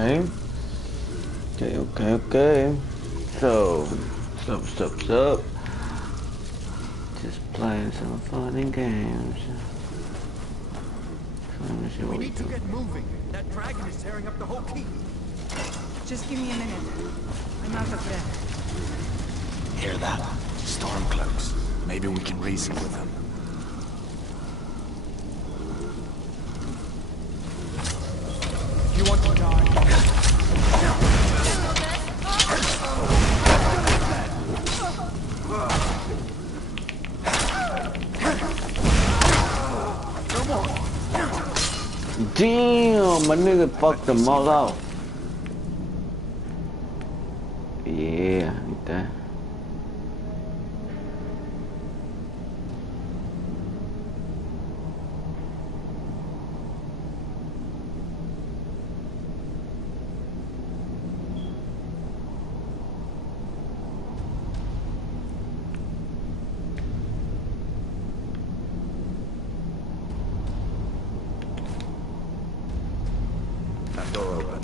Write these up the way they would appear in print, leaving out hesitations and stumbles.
Okay. Okay. So, sup. Just playing some fun and games. So let me see what We we need to do. get moving. That dragon is tearing up the whole keep. Just give me a minute. I'm out of breath. Hear that? Stormcloaks. Maybe we can reason with them. You want to die? Damn, my nigga fucked them all out. Yeah, like that. That door open.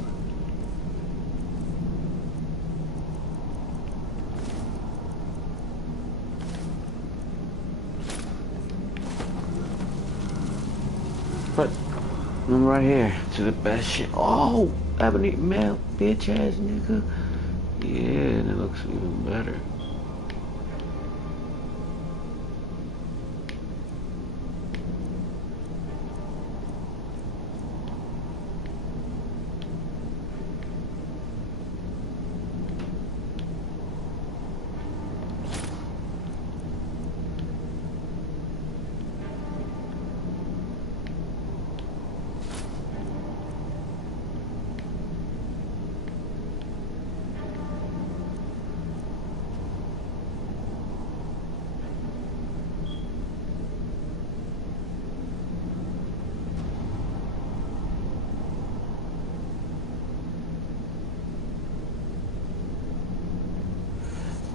But I'm right here to the best shit. Oh, ebony mail, bitch ass nigga. Yeah, that looks even better.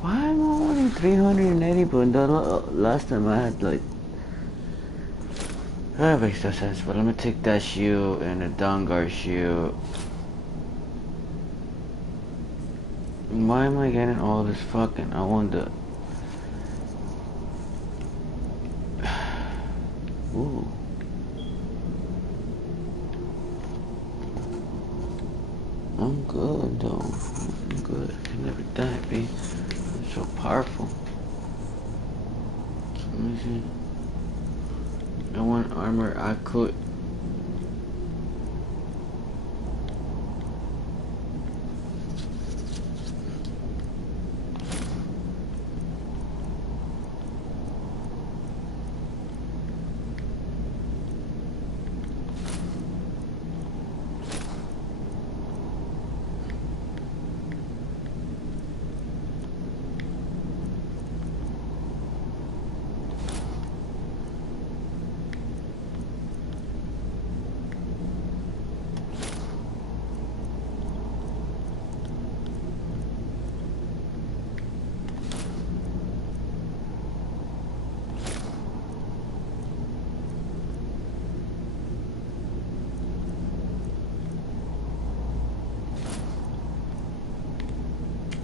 Why am I only 380, but the last time I had like... That makes no sense, but let me take that shield and the Dawnguard shield. Why am I getting all this fucking... I want the... Ooh. I'm good though. I'm good. I can never die, B. I'm so powerful. So let me see. I want armor. I could.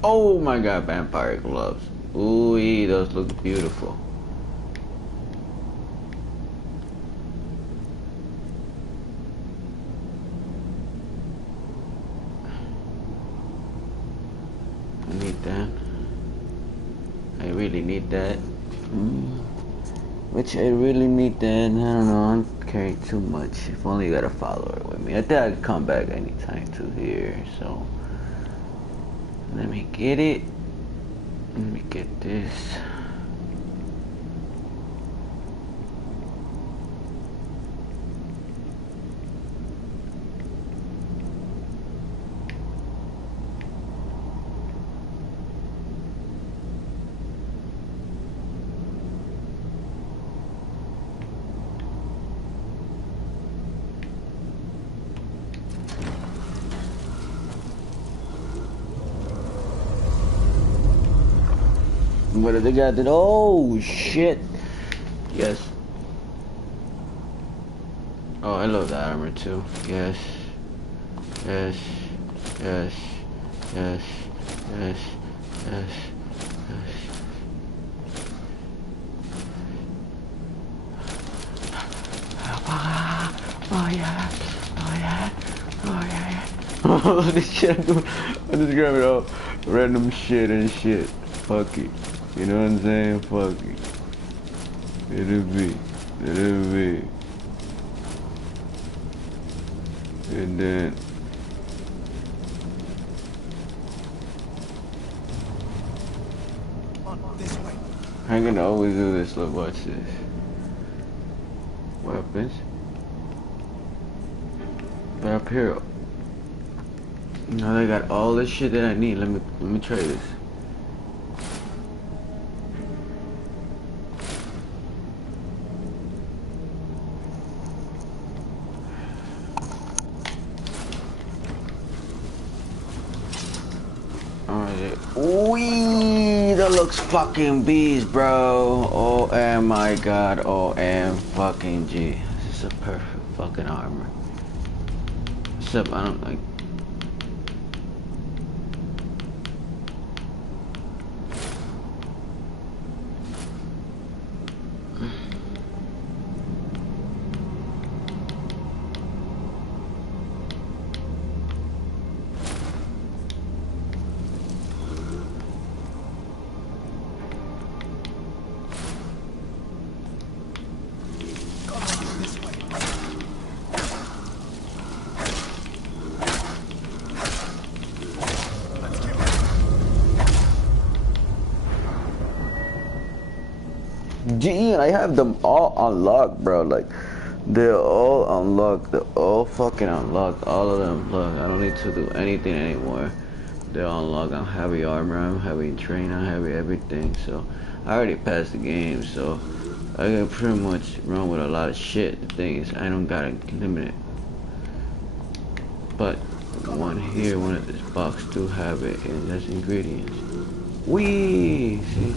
Oh my god, vampire gloves. Ooh, those look beautiful. I need that. I really need that. Which I really need that. I don't know, I'm carrying too much. If only you got a follower with me. I think I could come back anytime to here, so. Let me get it. Let me get this. What did they got? That? Oh shit! Yes. Oh, I love the armor too. Yes. Yes. Yes. Yes. Yes. Yes. Yes. Oh yeah. Oh yeah. Oh yeah. Oh, this shit I'm just grabbing all random shit and shit. Fuck it. You know what I'm saying? Fuck it. Let it be. Let it be. And then This way. I can always do this. Look, watch this. Weapons. But up here, now they got all this shit that I need. Let me try this. Wee, that looks fucking beast, bro. Oh my god. OM fucking G. This is a perfect fucking armor. Except I don't like. Gee, I have them all unlocked, bro. Like, they're all unlocked. They're all fucking unlocked. All of them. Look, I don't need to do anything anymore. They're all unlocked. I'm heavy armor. I'm heavy train. I'm heavy everything. So, I already passed the game. So, I can pretty much run with a lot of shit. The thing is, I don't gotta limit it. But, one here, one of this box do have it. And that's ingredients. Wee! See?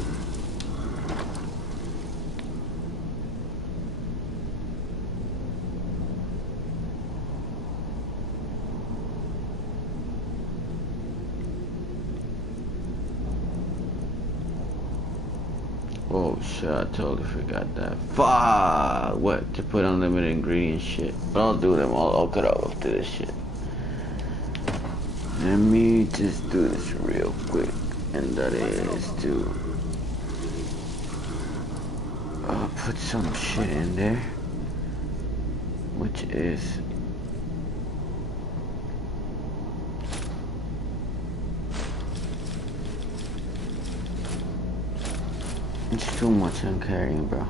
Oh shit, I totally forgot that. Fuck! What? To put unlimited ingredient shit. But I'll do them all. I'll cut off after this shit. Let me just do this real quick. And that is to put some shit in there. Which is it's too much I'm carrying, bro.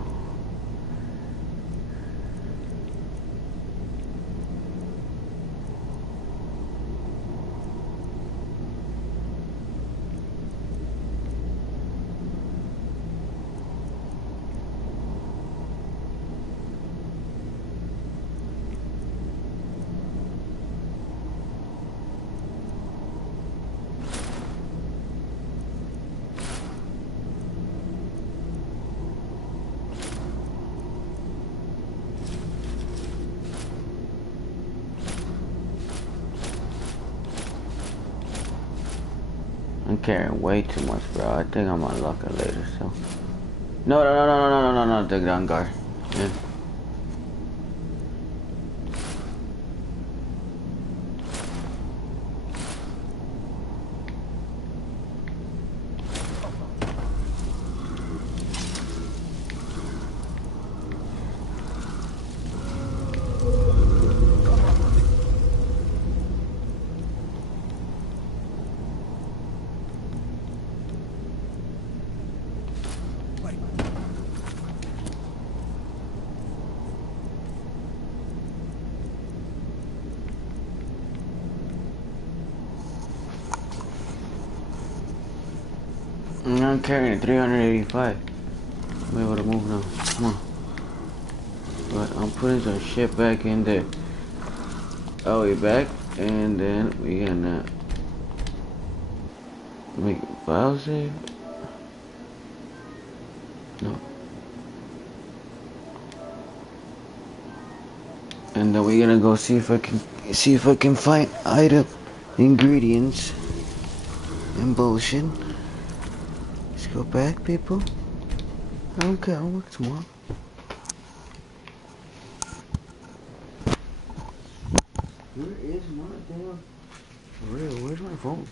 I'm carrying way too much, bro. I think I'm unlock it later, so. No, take it on guard. Yeah. I'm carrying 385. I'm able to move now. Come on. But I'm putting some shit back in there. Oh, we back, and then we gonna make file save. No. And then we're gonna go see if I can find item ingredients and bullshit. Let's go back, people. I don't care. I'll work tomorrow. Where is my damn... For real, where's my phone?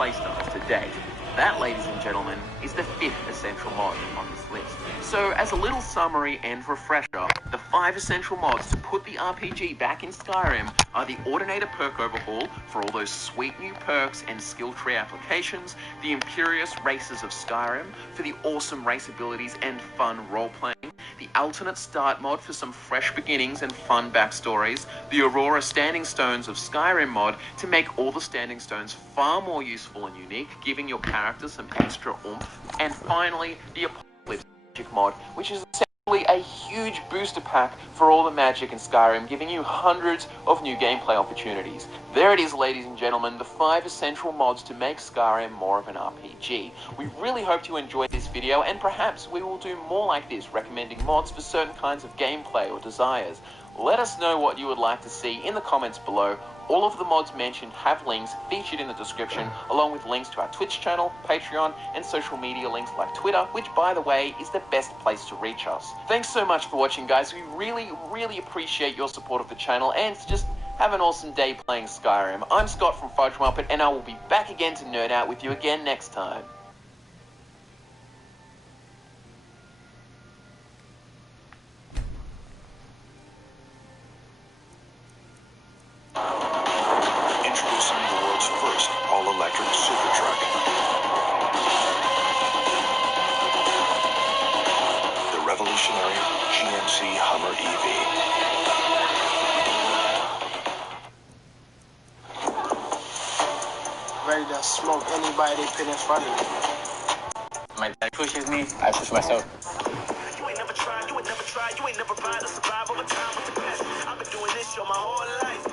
playstyles to date. That, ladies and gentlemen, is the 5th essential mod on this list. So, as a little summary and refresher, the 5 essential mods to put the RPG back in Skyrim are the Ordinator perk overhaul for all those sweet new perks and skill tree applications, the Imperious Races of Skyrim for the awesome race abilities and fun role-playing, the Alternate Start mod for some fresh beginnings and fun backstories, the Aurora Standing Stones of Skyrim mod to make all the standing stones far more useful and unique, giving your character some extra oomph, and finally, the Apocalypse Magic mod, which is essentially a huge booster pack for all the magic in Skyrim, giving you hundreds of new gameplay opportunities. There it is, ladies and gentlemen, the 5 essential mods to make Skyrim more of an RPG. We really hope you enjoyed this video, and perhaps we will do more like this, recommending mods for certain kinds of gameplay or desires. Let us know what you would like to see in the comments below. All of the mods mentioned have links featured in the description, along with links to our Twitch channel, Patreon, and social media links like Twitter, which, by the way, is the best place to reach us. Thanks so much for watching, guys. We really appreciate your support of the channel, and just have an awesome day playing Skyrim. I'm Scott from Fudge Muppet, and I will be back again to nerd out with you again next time. Introducing the world's first all-electric super truck. The revolutionary GMC Hummer EV. Ready to smoke anybody they put in front of me. My dad pushes me, I push myself. You ain't never tried, you ain't never tried to survive over time with the best. I've been doing this show my whole life.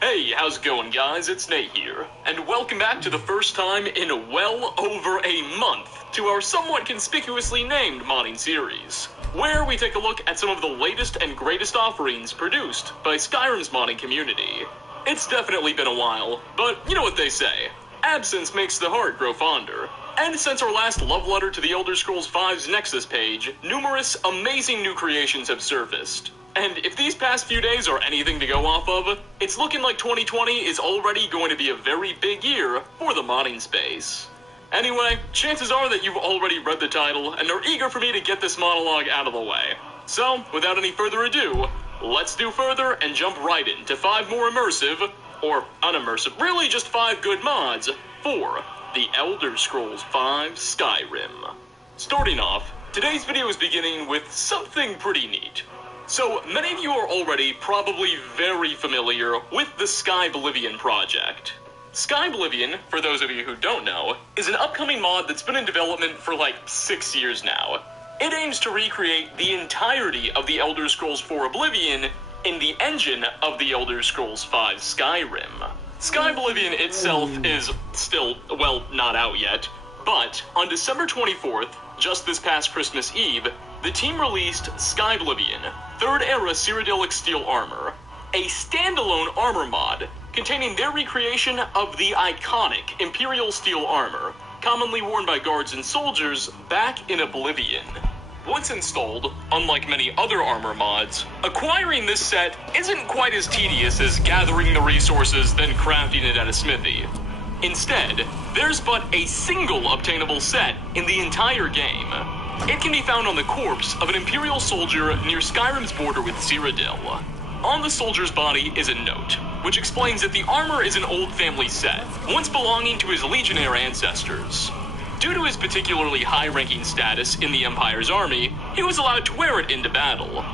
Hey, how's it going, guys? It's Nate here, and welcome back to the first time in well over a month to our somewhat conspicuously named modding series, where we take a look at some of the latest and greatest offerings produced by Skyrim's modding community. It's definitely been a while, but you know what they say, absence makes the heart grow fonder. And since our last love letter to the Elder Scrolls V's Nexus page, numerous amazing new creations have surfaced. And if these past few days are anything to go off of, it's looking like 2020 is already going to be a very big year for the modding space. Anyway, chances are that you've already read the title and are eager for me to get this monologue out of the way. So, without any further ado, let's do further and jump right into 5 more immersive, or unimmersive, really just 5 good mods for the Elder Scrolls V Skyrim. Starting off, today's video is beginning with something pretty neat. So, many of you are already probably very familiar with the Skyblivion project. Skyblivion, for those of you who don't know, is an upcoming mod that's been in development for like 6 years now. It aims to recreate the entirety of the Elder Scrolls IV Oblivion in the engine of the Elder Scrolls V Skyrim. Skyblivion itself is still, well, not out yet, but on December 24th, just this past Christmas Eve, the team released Skyblivion, 3rd Era Cyrodiilic Steel Armor, a standalone armor mod containing their recreation of the iconic Imperial Steel Armor, commonly worn by guards and soldiers back in Oblivion. Once installed, unlike many other armor mods, acquiring this set isn't quite as tedious as gathering the resources then crafting it at a smithy. Instead, there's but a single obtainable set in the entire game. It can be found on the corpse of an Imperial soldier near Skyrim's border with Cyrodiil. On the soldier's body is a note, which explains that the armor is an old family set, once belonging to his legionnaire ancestors. Due to his particularly high-ranking status in the Empire's army, he was allowed to wear it into battle.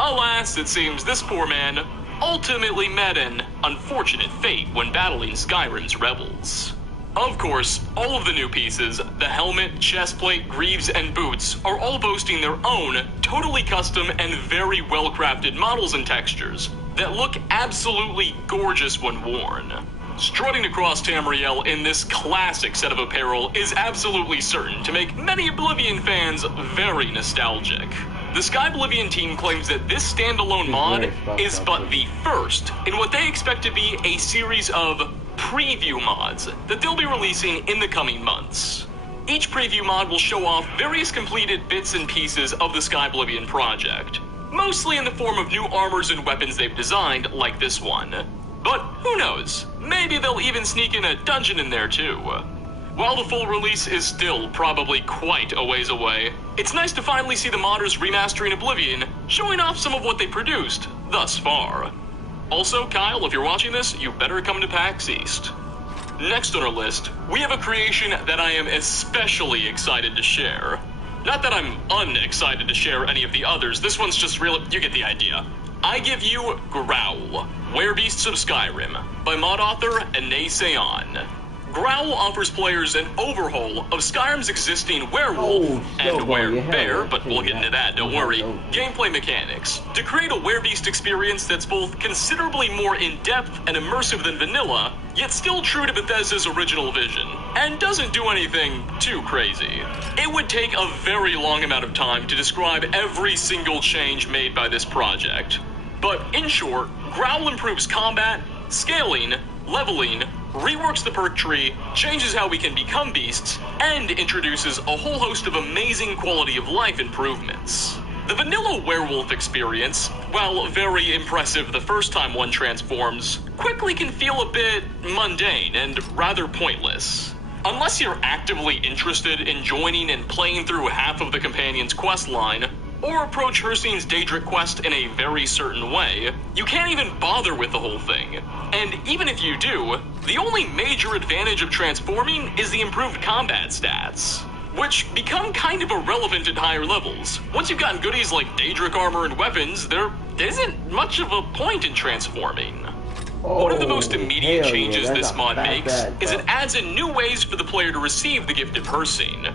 Alas, it seems this poor man ultimately met an unfortunate fate when battling Skyrim's rebels. Of course, all of the new pieces, the helmet, chestplate, greaves, and boots, are all boasting their own, totally custom and very well-crafted models and textures that look absolutely gorgeous when worn. Strutting across Tamriel in this classic set of apparel is absolutely certain to make many Oblivion fans very nostalgic. The Skyblivion team claims that this standalone mod is but the first in what they expect to be a series of preview mods that they'll be releasing in the coming months. Each preview mod will show off various completed bits and pieces of the Skyblivion project, mostly in the form of new armors and weapons they've designed, like this one. But who knows? Maybe they'll even sneak in a dungeon in there too. While the full release is still probably quite a ways away, it's nice to finally see the modders remastering Oblivion, showing off some of what they produced thus far. Also, Kyle, if you're watching this, you better come to PAX East. Next on our list, we have a creation that I am especially excited to share. Not that I'm unexcited to share any of the others, this one's just real, you get the idea. I give you Growl, Werebeasts of Skyrim, by mod author Anae Seon. Growl offers players an overhaul of Skyrim's existing werewolf and werebear, but we'll get into that, don't worry, gameplay mechanics, to create a werebeast experience that's both considerably more in-depth and immersive than vanilla, yet still true to Bethesda's original vision, and doesn't do anything too crazy. It would take a very long amount of time to describe every single change made by this project. But in short, Growl improves combat, scaling, leveling, reworks the perk tree, changes how we can become beasts, and introduces a whole host of amazing quality of life improvements. The vanilla werewolf experience, while very impressive the first time one transforms, quickly can feel a bit mundane and rather pointless. Unless you're actively interested in joining and playing through half of the companion's quest line, or approach Hircine's Daedric quest in a very certain way, you can't even bother with the whole thing. And even if you do, the only major advantage of transforming is the improved combat stats, which become kind of irrelevant at higher levels. Once you've gotten goodies like Daedric armor and weapons, there isn't much of a point in transforming. One of the most immediate changes this mod makes is it adds in new ways for the player to receive the gift of Hircine.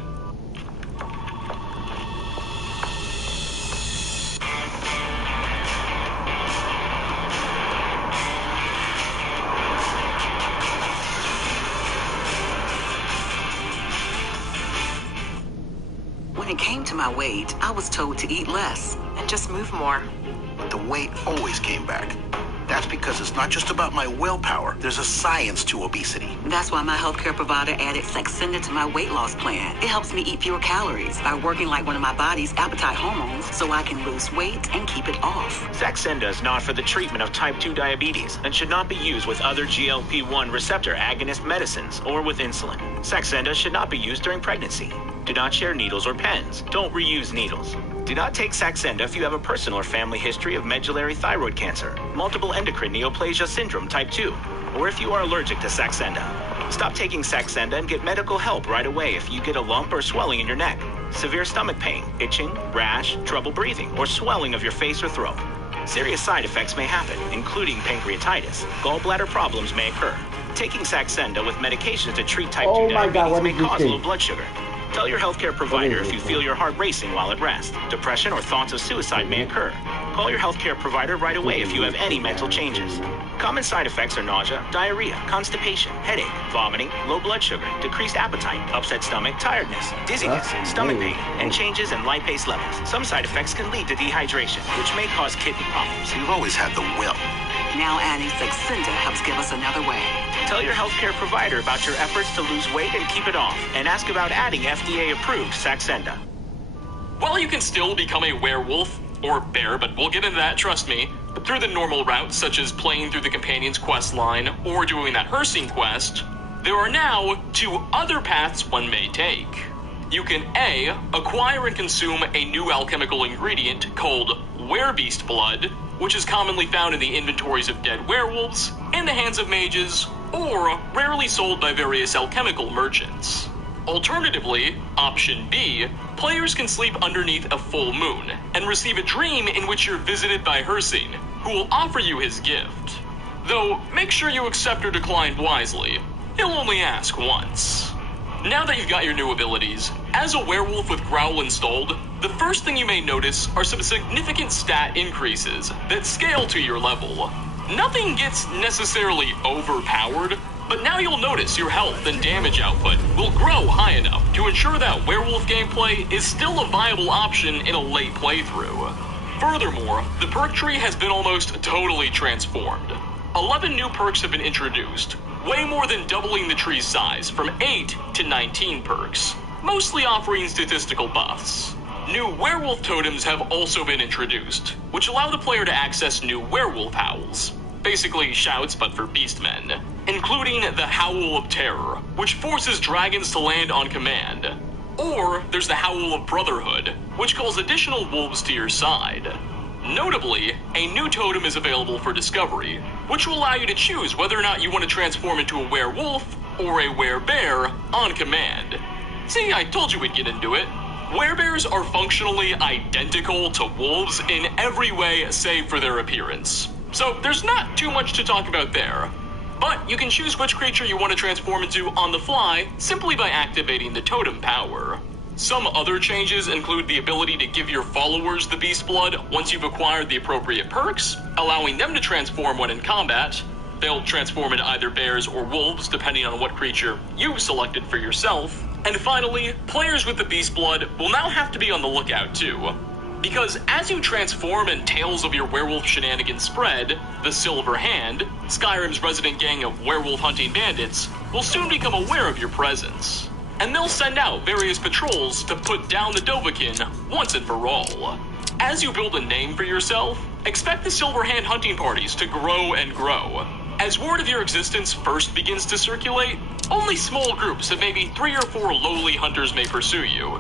When it came to my weight, I was told to eat less and just move more. But the weight always came back. That's because it's not just about my willpower. There's a science to obesity. That's why my healthcare provider added Saxenda to my weight loss plan. It helps me eat fewer calories by working like one of my body's appetite hormones so I can lose weight and keep it off. Saxenda is not for the treatment of type 2 diabetes and should not be used with other GLP-1 receptor agonist medicines or with insulin. Saxenda should not be used during pregnancy. Do not share needles or pens. Don't reuse needles. Do not take Saxenda if you have a personal or family history of medullary thyroid cancer, multiple endocrine neoplasia syndrome type 2, or if you are allergic to Saxenda. Stop taking Saxenda and get medical help right away if you get a lump or swelling in your neck, severe stomach pain, itching, rash, trouble breathing, or swelling of your face or throat. Serious side effects may happen, including pancreatitis. Gallbladder problems may occur. Taking Saxenda with medications to treat type 2 diabetes may cause low blood sugar. Tell your healthcare provider if you feel your heart racing while at rest. Depression or thoughts of suicide may occur. Call your healthcare provider right away if you have any mental changes. Common side effects are nausea, diarrhea, constipation, headache, vomiting, low blood sugar, decreased appetite, upset stomach, tiredness, dizziness, stomach pain, and changes in lipase levels. Some side effects can lead to dehydration, which may cause kidney problems. You've always had the will. Now adding Saxenda helps give us another way. Tell your healthcare provider about your efforts to lose weight and keep it off, and ask about adding FDA-approved Saxenda. While you can still become a werewolf, or bear, but we'll get into that, trust me, through the normal routes such as playing through the companion's quest line or doing that Hircine quest, there are now two other paths one may take. You can A, acquire and consume a new alchemical ingredient called werebeast blood, which is commonly found in the inventories of dead werewolves, in the hands of mages, or rarely sold by various alchemical merchants. Alternatively, option B, players can sleep underneath a full moon and receive a dream in which you're visited by Hircine, who will offer you his gift. Though, make sure you accept or decline wisely. He'll only ask once. Now that you've got your new abilities, as a werewolf with Growl installed, the first thing you may notice are some significant stat increases that scale to your level. Nothing gets necessarily overpowered, but now you'll notice your health and damage output will grow high enough to ensure that werewolf gameplay is still a viable option in a late playthrough. Furthermore, the perk tree has been almost totally transformed. 11 new perks have been introduced, way more than doubling the tree's size from 8 to 19 perks, mostly offering statistical buffs. New werewolf totems have also been introduced, which allow the player to access new werewolf howls. basically shouts but for beastmen, including the Howl of Terror, which forces dragons to land on command. Or there's the Howl of Brotherhood, which calls additional wolves to your side. Notably, a new totem is available for discovery, which will allow you to choose whether or not you want to transform into a werewolf or a werebear on command. See, I told you we'd get into it. Werebears are functionally identical to wolves in every way save for their appearance. So there's not too much to talk about there. But you can choose which creature you want to transform into on the fly simply by activating the totem power. Some other changes include the ability to give your followers the beast blood once you've acquired the appropriate perks, allowing them to transform when in combat. They'll transform into either bears or wolves depending on what creature you've selected for yourself. And finally, players with the beast blood will now have to be on the lookout too. Because as you transform and tales of your werewolf shenanigans spread, the Silver Hand, Skyrim's resident gang of werewolf hunting bandits, will soon become aware of your presence. And they'll send out various patrols to put down the Dovahkiin once and for all. As you build a name for yourself, expect the Silver Hand hunting parties to grow and grow. As word of your existence first begins to circulate, only small groups of maybe 3 or 4 lowly hunters may pursue you.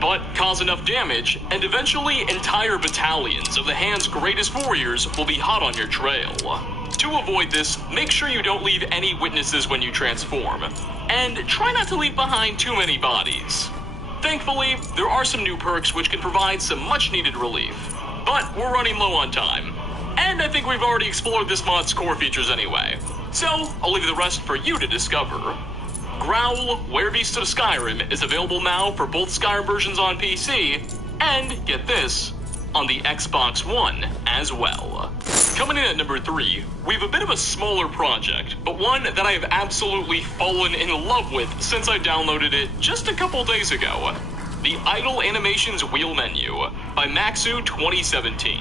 But cause enough damage, and eventually entire battalions of the Hand's greatest warriors will be hot on your trail. To avoid this, make sure you don't leave any witnesses when you transform, and try not to leave behind too many bodies. Thankfully, there are some new perks which can provide some much-needed relief, but we're running low on time, and I think we've already explored this mod's core features anyway, so I'll leave the rest for you to discover. Growl, Werebeast of Skyrim is available now for both Skyrim versions on PC, and, get this, on the Xbox One as well. Coming in at number 3, we have a bit of a smaller project, but one that I have absolutely fallen in love with since I downloaded it just a couple days ago. The Idle Animations Wheel Menu by Maxu 2017.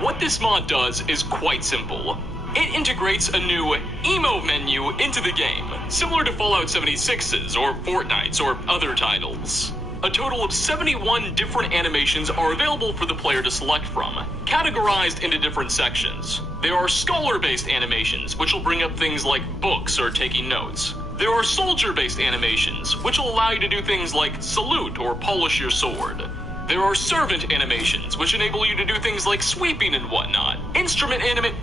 What this mod does is quite simple. It integrates a new emote menu into the game, similar to Fallout 76's or Fortnite's or other titles. A total of 71 different animations are available for the player to select from, categorized into different sections. There are scholar-based animations, which will bring up things like books or taking notes. There are soldier-based animations, which will allow you to do things like salute or polish your sword. There are servant animations, which enable you to do things like sweeping and whatnot. Instrument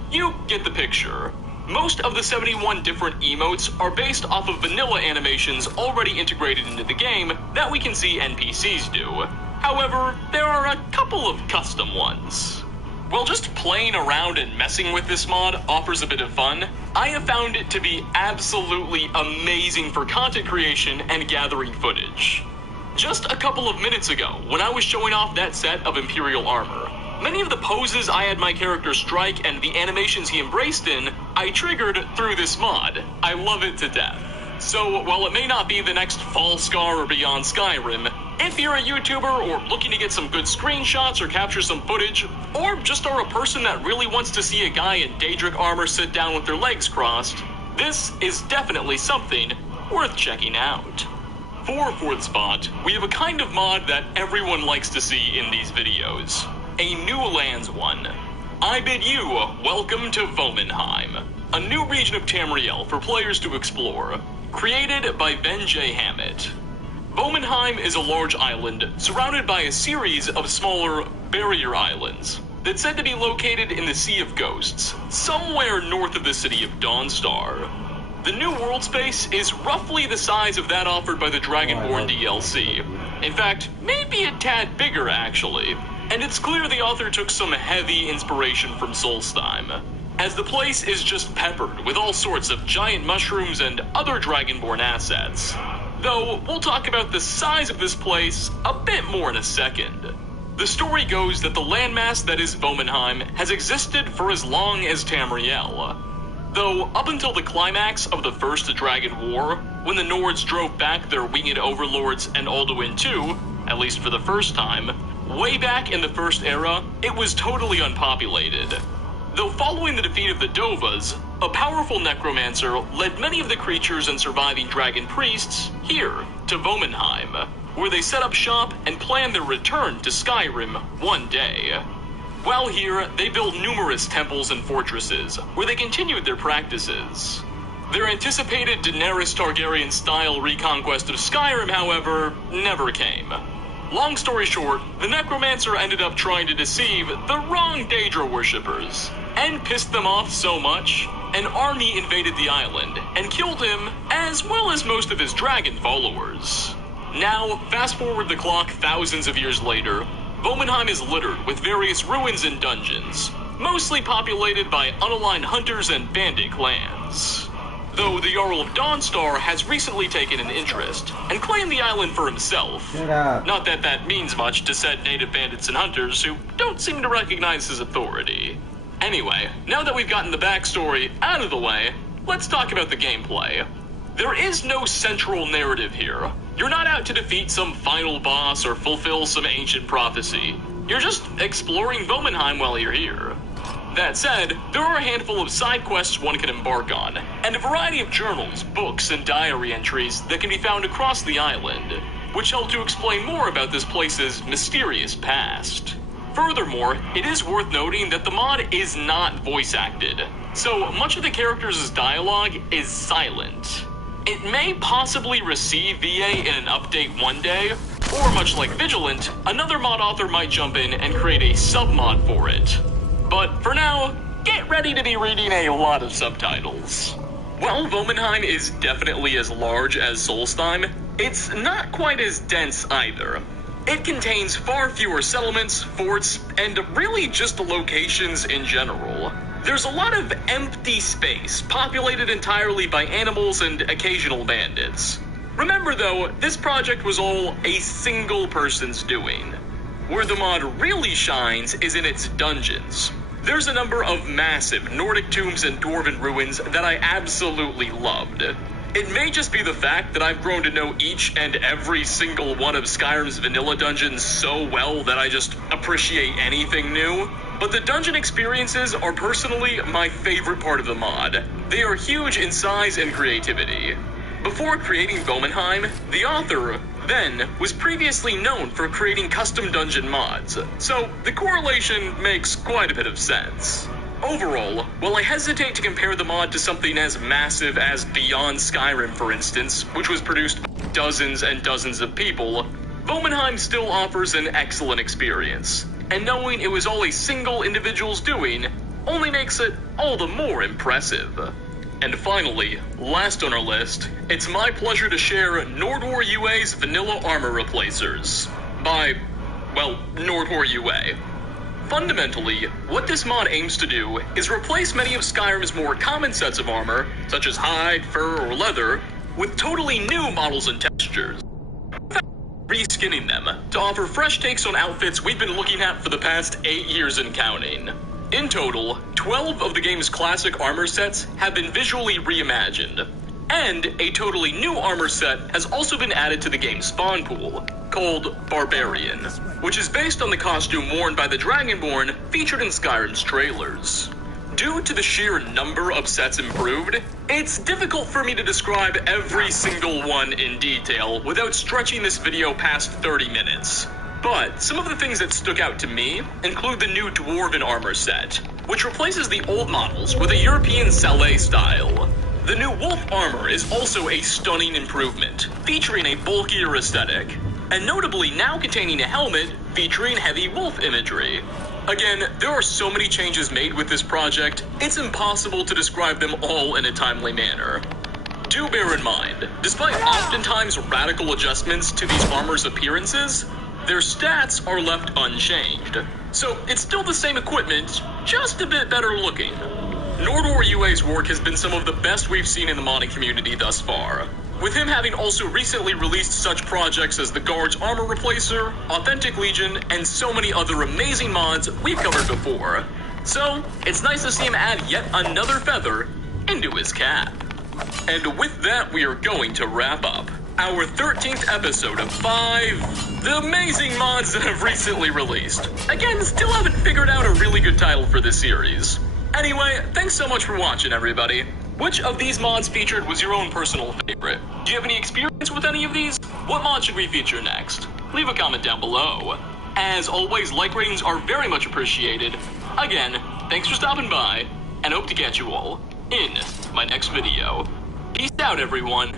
you get the picture. Most of the 71 different emotes are based off of vanilla animations already integrated into the game that we can see NPCs do. However, there are a couple of custom ones. While just playing around and messing with this mod offers a bit of fun, I have found it to be absolutely amazing for content creation and gathering footage. Just a couple of minutes ago, when I was showing off that set of Imperial armor, many of the poses I had my character strike and the animations he embraced in, I triggered through this mod. I love it to death. So, while it may not be the next Fallscar or Beyond Skyrim, if you're a YouTuber or looking to get some good screenshots or capture some footage, or just are a person that really wants to see a guy in Daedric armor sit down with their legs crossed, this is definitely something worth checking out. For 4th spot, we have a kind of mod that everyone likes to see in these videos. A new lands one. I bid you welcome to Vomenheim, a new region of Tamriel for players to explore, created by Ben J. Hammett. Vomenheim is a large island surrounded by a series of smaller barrier islands that's said to be located in the Sea of Ghosts, somewhere north of the city of Dawnstar. The new world space is roughly the size of that offered by the Dragonborn DLC. In fact, maybe a tad bigger actually. And it's clear the author took some heavy inspiration from Solstheim, as the place is just peppered with all sorts of giant mushrooms and other Dragonborn assets. Though, we'll talk about the size of this place a bit more in a second. The story goes that the landmass that is Vomenheim has existed for as long as Tamriel. Though, up until the climax of the First Dragon War, when the Nords drove back their winged overlords and Alduin II, at least for the first time, way back in the First Era, it was totally unpopulated. Though following the defeat of the Dovas, a powerful necromancer led many of the creatures and surviving dragon priests here, to Vomenheim, where they set up shop and planned their return to Skyrim one day. While here, they built numerous temples and fortresses, where they continued their practices. Their anticipated Daenerys Targaryen-style reconquest of Skyrim, however, never came. Long story short, the Necromancer ended up trying to deceive the wrong Daedra worshippers, and pissed them off so much, an army invaded the island and killed him, as well as most of his dragon followers. Now, fast forward the clock thousands of years later, Vomenheim is littered with various ruins and dungeons, mostly populated by unaligned hunters and bandit clans. Though the Jarl of Dawnstar has recently taken an interest and claimed the island for himself. Not that that means much to said native bandits and hunters who don't seem to recognize his authority. Anyway, now that we've gotten the backstory out of the way, let's talk about the gameplay. There is no central narrative here. You're not out to defeat some final boss or fulfill some ancient prophecy. You're just exploring Vomenheim while you're here. That said, there are a handful of side quests one can embark on, and a variety of journals, books, and diary entries that can be found across the island, which help to explain more about this place's mysterious past. Furthermore, it is worth noting that the mod is not voice acted, so much of the characters' dialogue is silent. It may possibly receive VA in an update one day, or much like Vigilant, another mod author might jump in and create a sub-mod for it. But for now, get ready to be reading a lot of subtitles. While Vomenheim is definitely as large as Solstheim, it's not quite as dense either. It contains far fewer settlements, forts, and really just locations in general. There's a lot of empty space, populated entirely by animals and occasional bandits. Remember though, this project was all a single person's doing. Where the mod really shines is in its dungeons. There's a number of massive Nordic tombs and dwarven ruins that I absolutely loved. It may just be the fact that I've grown to know each and every single one of Skyrim's vanilla dungeons so well that I just appreciate anything new, but the dungeon experiences are personally my favorite part of the mod. They are huge in size and creativity. Before creating Vomenheim, the author, then, was previously known for creating custom dungeon mods, so the correlation makes quite a bit of sense. Overall, while I hesitate to compare the mod to something as massive as Beyond Skyrim, for instance, which was produced by dozens and dozens of people, Vomenheim still offers an excellent experience, and knowing it was all a single individual's doing only makes it all the more impressive. And finally, last on our list, it's my pleasure to share Nordwar UA's Vanilla Armor Replacers. By, well, Nordwar UA. Fundamentally, what this mod aims to do is replace many of Skyrim's more common sets of armor, such as hide, fur, or leather, with totally new models and textures. Reskinning them to offer fresh takes on outfits we've been looking at for the past 8 years and counting. In total, 12 of the game's classic armor sets have been visually reimagined, and a totally new armor set has also been added to the game's spawn pool, called Barbarian, which is based on the costume worn by the Dragonborn featured in Skyrim's trailers. Due to the sheer number of sets improved, it's difficult for me to describe every single one in detail without stretching this video past 30 minutes. But some of the things that stuck out to me include the new Dwarven armor set, which replaces the old models with a European Salé style. The new Wolf armor is also a stunning improvement, featuring a bulkier aesthetic, and notably now containing a helmet featuring heavy wolf imagery. Again, there are so many changes made with this project, it's impossible to describe them all in a timely manner. Do bear in mind, despite oftentimes radical adjustments to these armor's appearances, their stats are left unchanged. So it's still the same equipment, just a bit better looking. Nordwar UA's work has been some of the best we've seen in the modding community thus far, with him having also recently released such projects as the Guard's Armor Replacer, Authentic Legion, and so many other amazing mods we've covered before. So, it's nice to see him add yet another feather into his cap. And with that, we are going to wrap up our 13th episode of 5 the amazing mods that have recently released. Again, still haven't figured out a really good title for this series. Anyway, thanks so much for watching, everybody. Which of these mods featured was your own personal favorite? Do you have any experience with any of these? What mod should we feature next? Leave a comment down below. As always, like ratings are very much appreciated. Again, thanks for stopping by, and hope to catch you all in my next video. Peace out, everyone.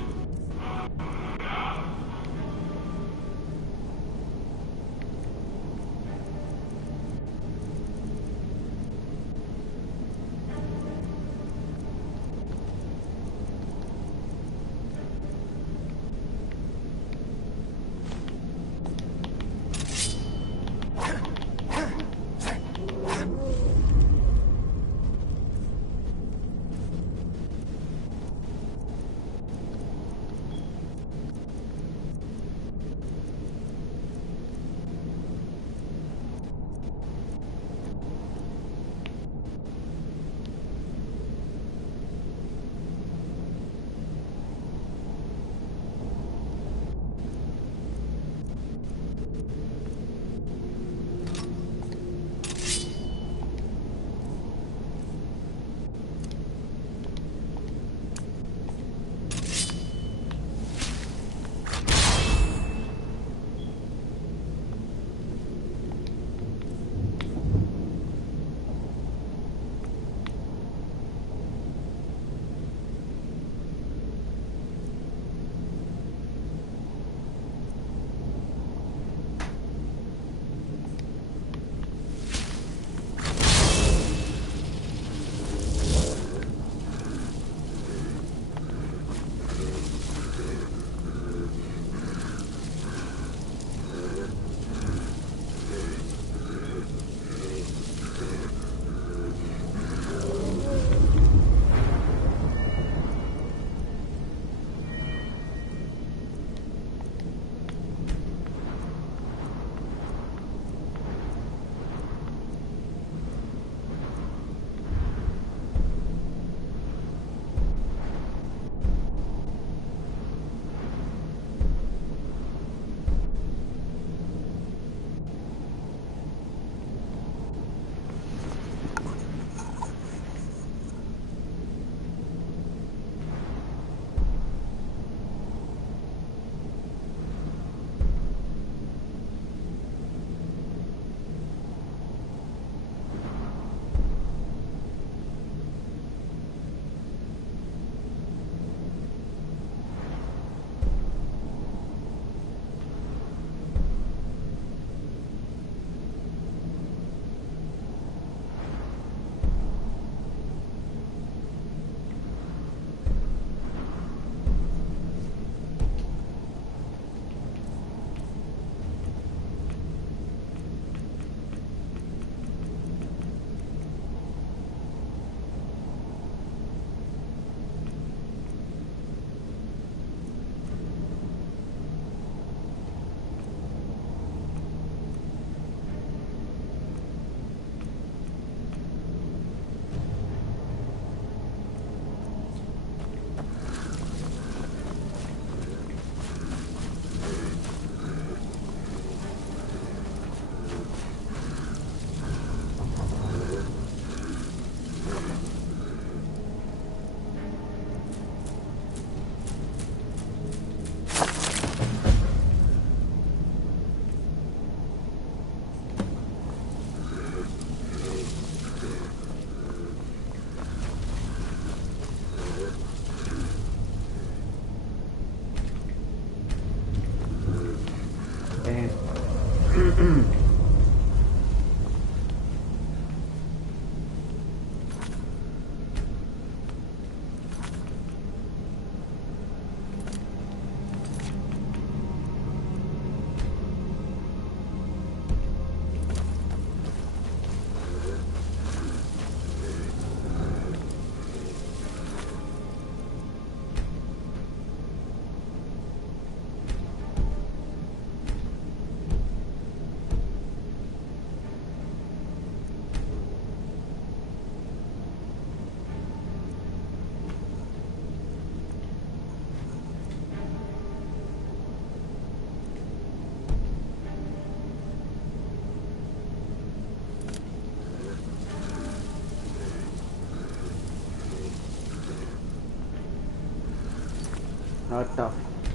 What the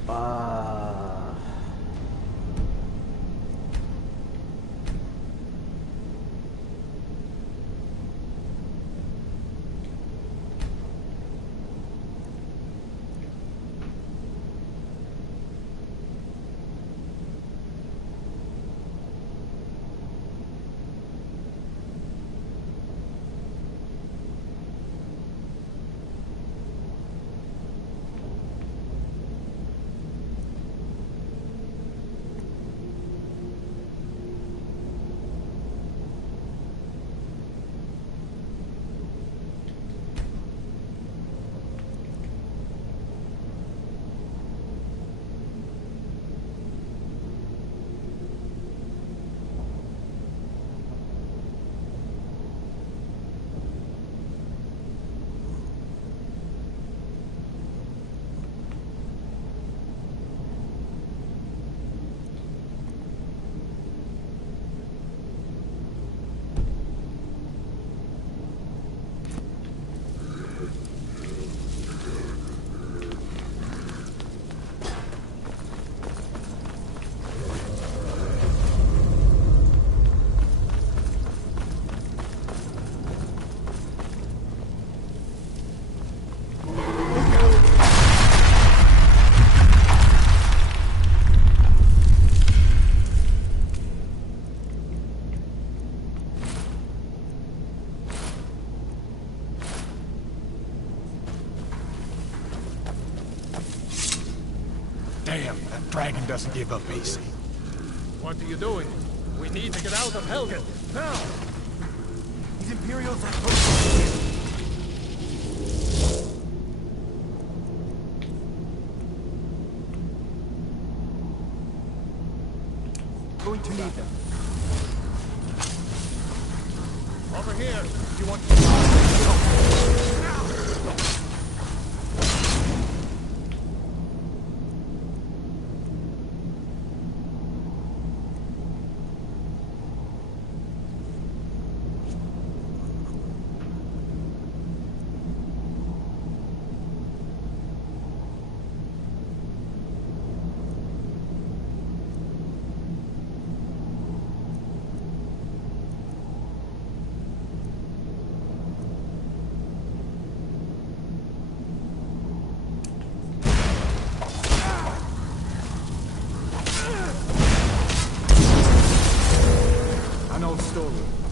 fuck? Damn, that dragon doesn't give up easy. What are you doing? We need to get out of Helgen, now! These Imperials are close. Going to need them. Over here, you want to...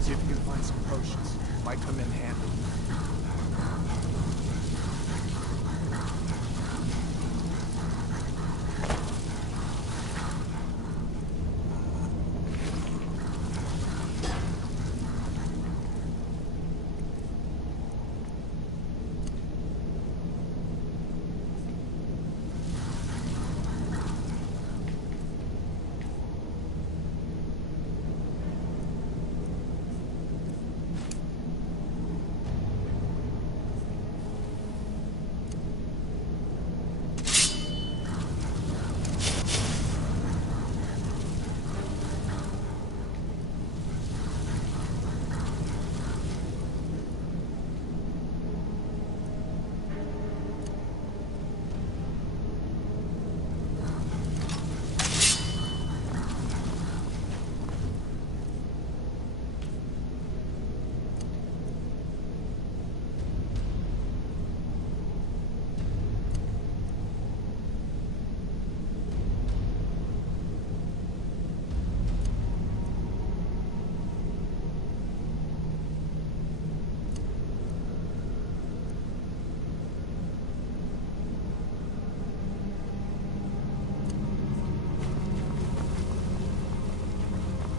See if you can find some potions. Might come in handy.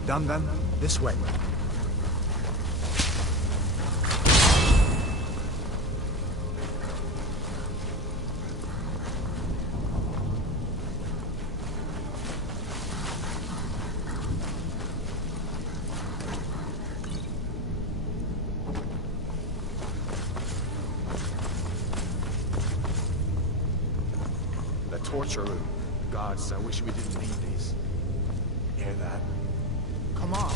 Done then? This way. The torture room. Gods, I wish we didn't need these. Hear that? Come on.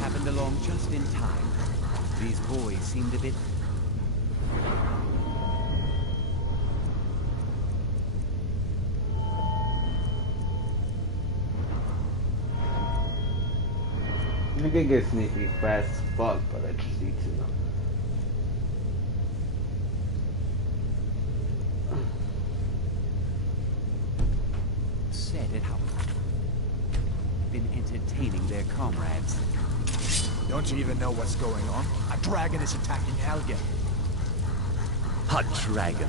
Happened along just in time. These boys seemed a bit... You can get sneaky fast as fuck, but I just need to know. Said it how... been entertaining their comrades. Don't you even know what's going on? A dragon is attacking Helgen. A dragon?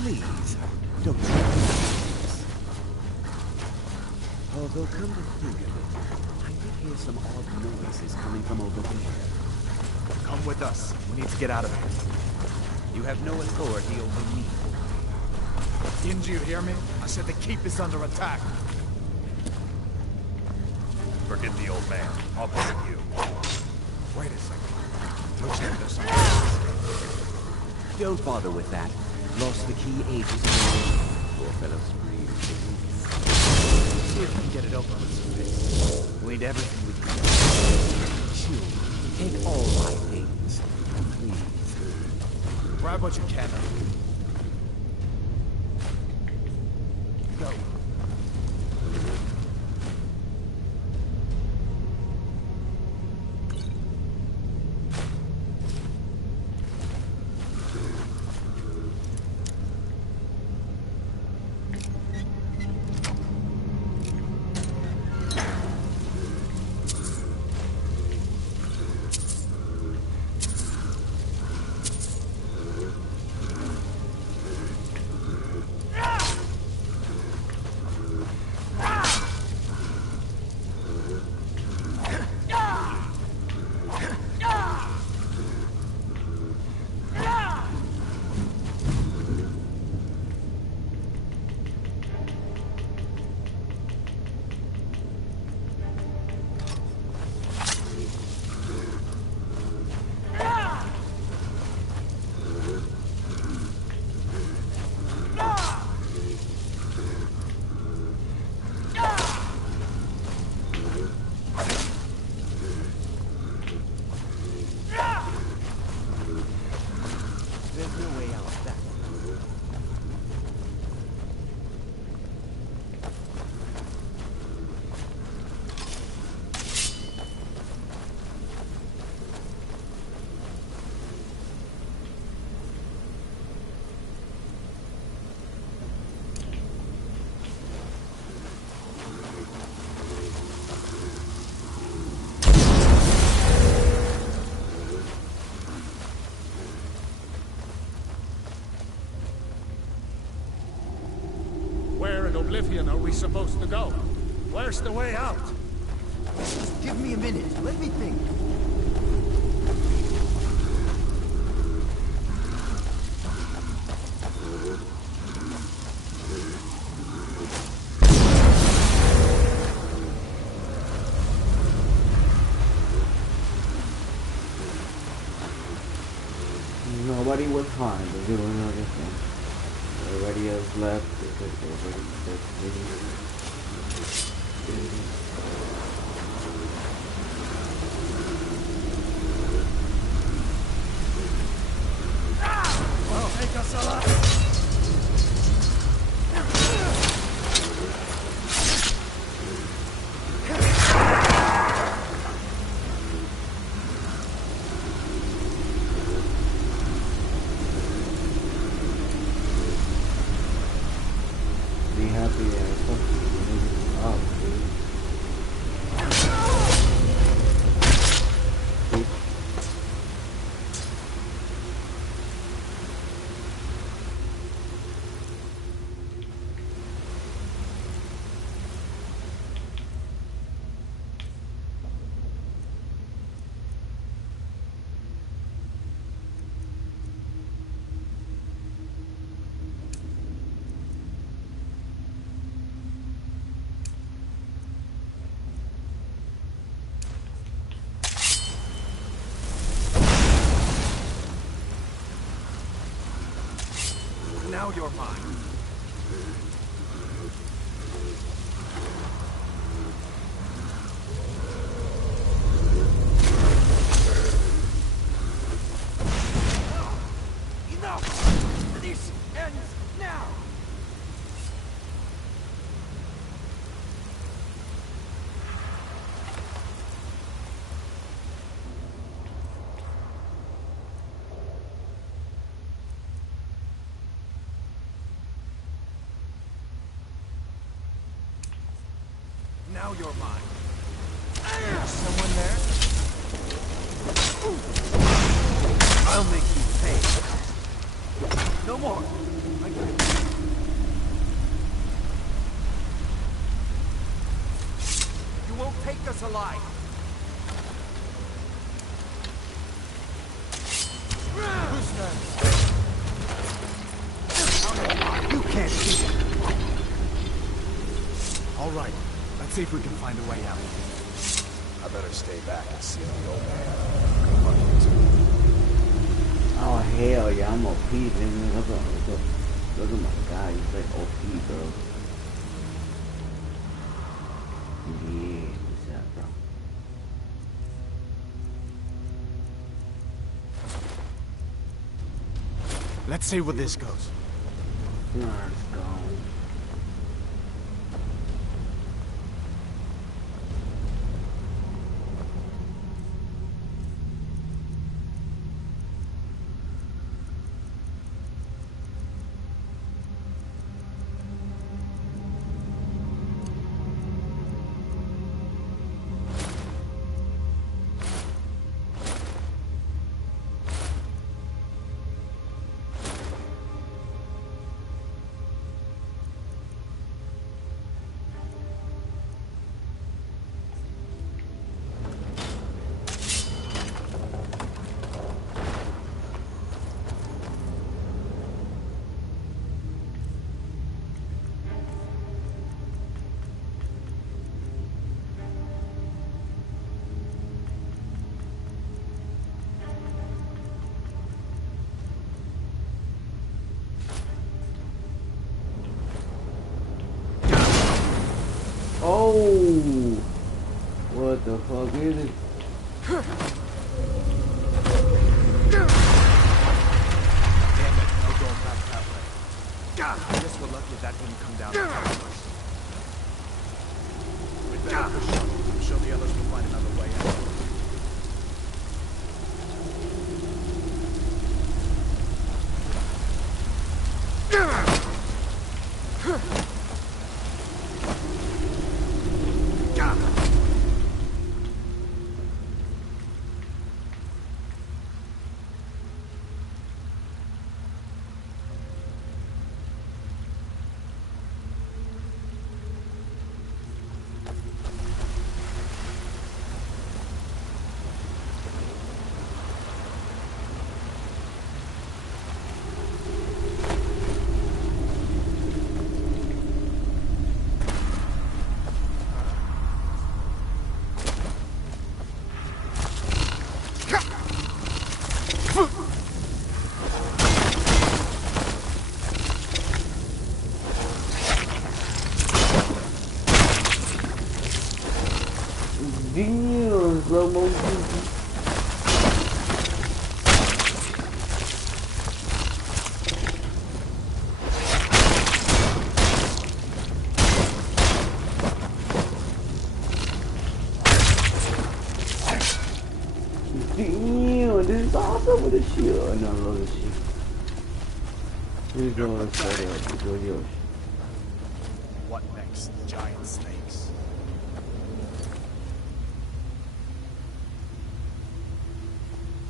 Please, don't try this. Although, come to think of it, I did hear some odd noises coming from over there. Come with us. We need to get out of here. You have no authority over me. Didn't you hear me? I said the keep is under attack. Forget the old man. I'll visit you. Wait a second. Looks like there's some... Don't bother with that. Lost the key ages ago. Poor fellow screamed. see if we can get it open with some pace. We need everything we can. Chew. Take all my things. Please. Grab what you can. Go. Where in Oblivion are we supposed to go? Where's the way out? Just give me a minute. Let me think. Nobody was harmed, but we don't know this one. Everybody else left because everybody said Well, take us alive. Now you're mine. Enough! This ends now! Now you're mine. Someone there? I'll make you pay. No more. You won't take us alive. Who's that? You can't see it. All right. Let's see if we can find a way out. I better stay back and see the old man. oh hell yeah, I'm OP, man. Look at my guy, he's like OP, bro. Yeah, what's up, bro? Let's see where this goes. Let's go. Oh, what the fuck is it? Damn it, no going back that way. I guess we're lucky that didn't come down first. We'd better push on. I'm sure the others will find another way out. Damn, slow motion. Damn, this is awesome with the shield. I know, I love this shit. We're going to set up to go Yoshi. What next? Giant snakes.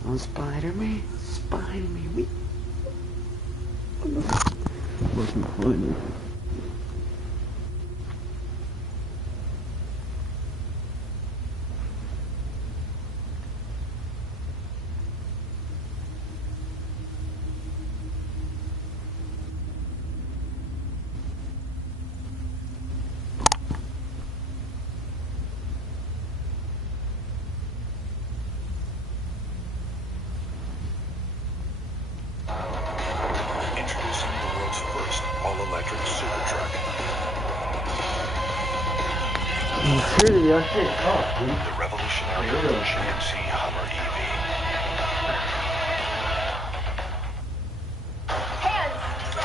On Spider-Man? Spider-Man, we... Fucking funny. Really, that shit cost, dude. The revolutionary GMC Hummer EV. Hands!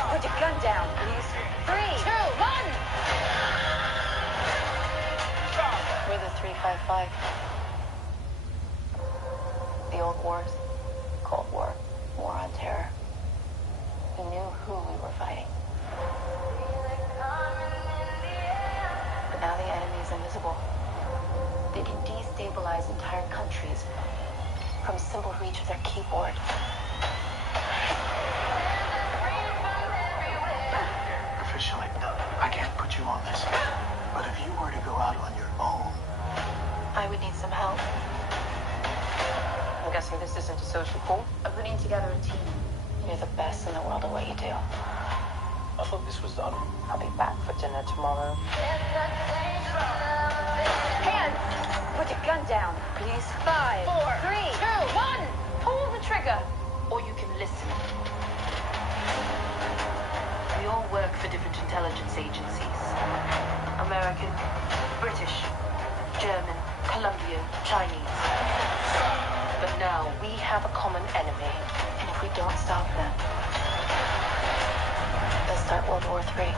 Put your gun down, please. 3, 2, 1! We're the 355. The old wars. Cold War. War on terror. We knew who we were fighting. But now the enemy is invisible. They can destabilize entire countries from simple reach of their keyboard. Officially, I can't put you on this. But if you were to go out on your own... I would need some help. I'm guessing this isn't a social pool. I'm putting together a team. You're the best in the world at what you do. I thought this was done. I'll be back for dinner tomorrow. Hands! Put your gun down, please. 5, 4, 3, 2, 1! Pull the trigger, or you can listen. We all work for different intelligence agencies. American, British, German, Colombian, Chinese. But now we have a common enemy, and if we don't stop them, they'll start World War III.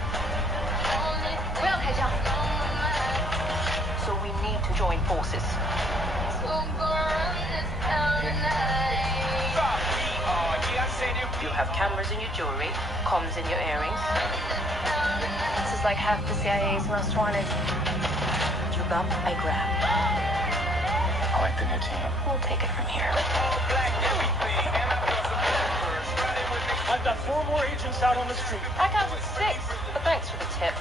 So we need to join forces. You have cameras in your jewelry, comms in your earrings. This is like half the CIA's most wanted. You bump, I grab. I like the new team. We'll take it from here. I've got 4 more agents out on the street. I counted 6, but thanks for the tip.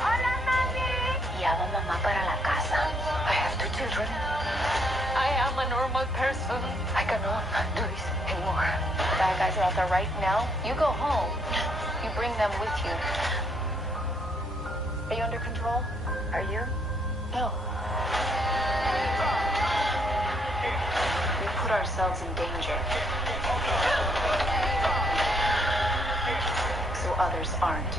Hola, mami. Llama mamá para la casa. I have 2 children. I am a normal person. I cannot do this anymore. The bad guys are out there right now. You go home. You bring them with you. Are you under control? Are you? No. We put ourselves in danger. So others aren't.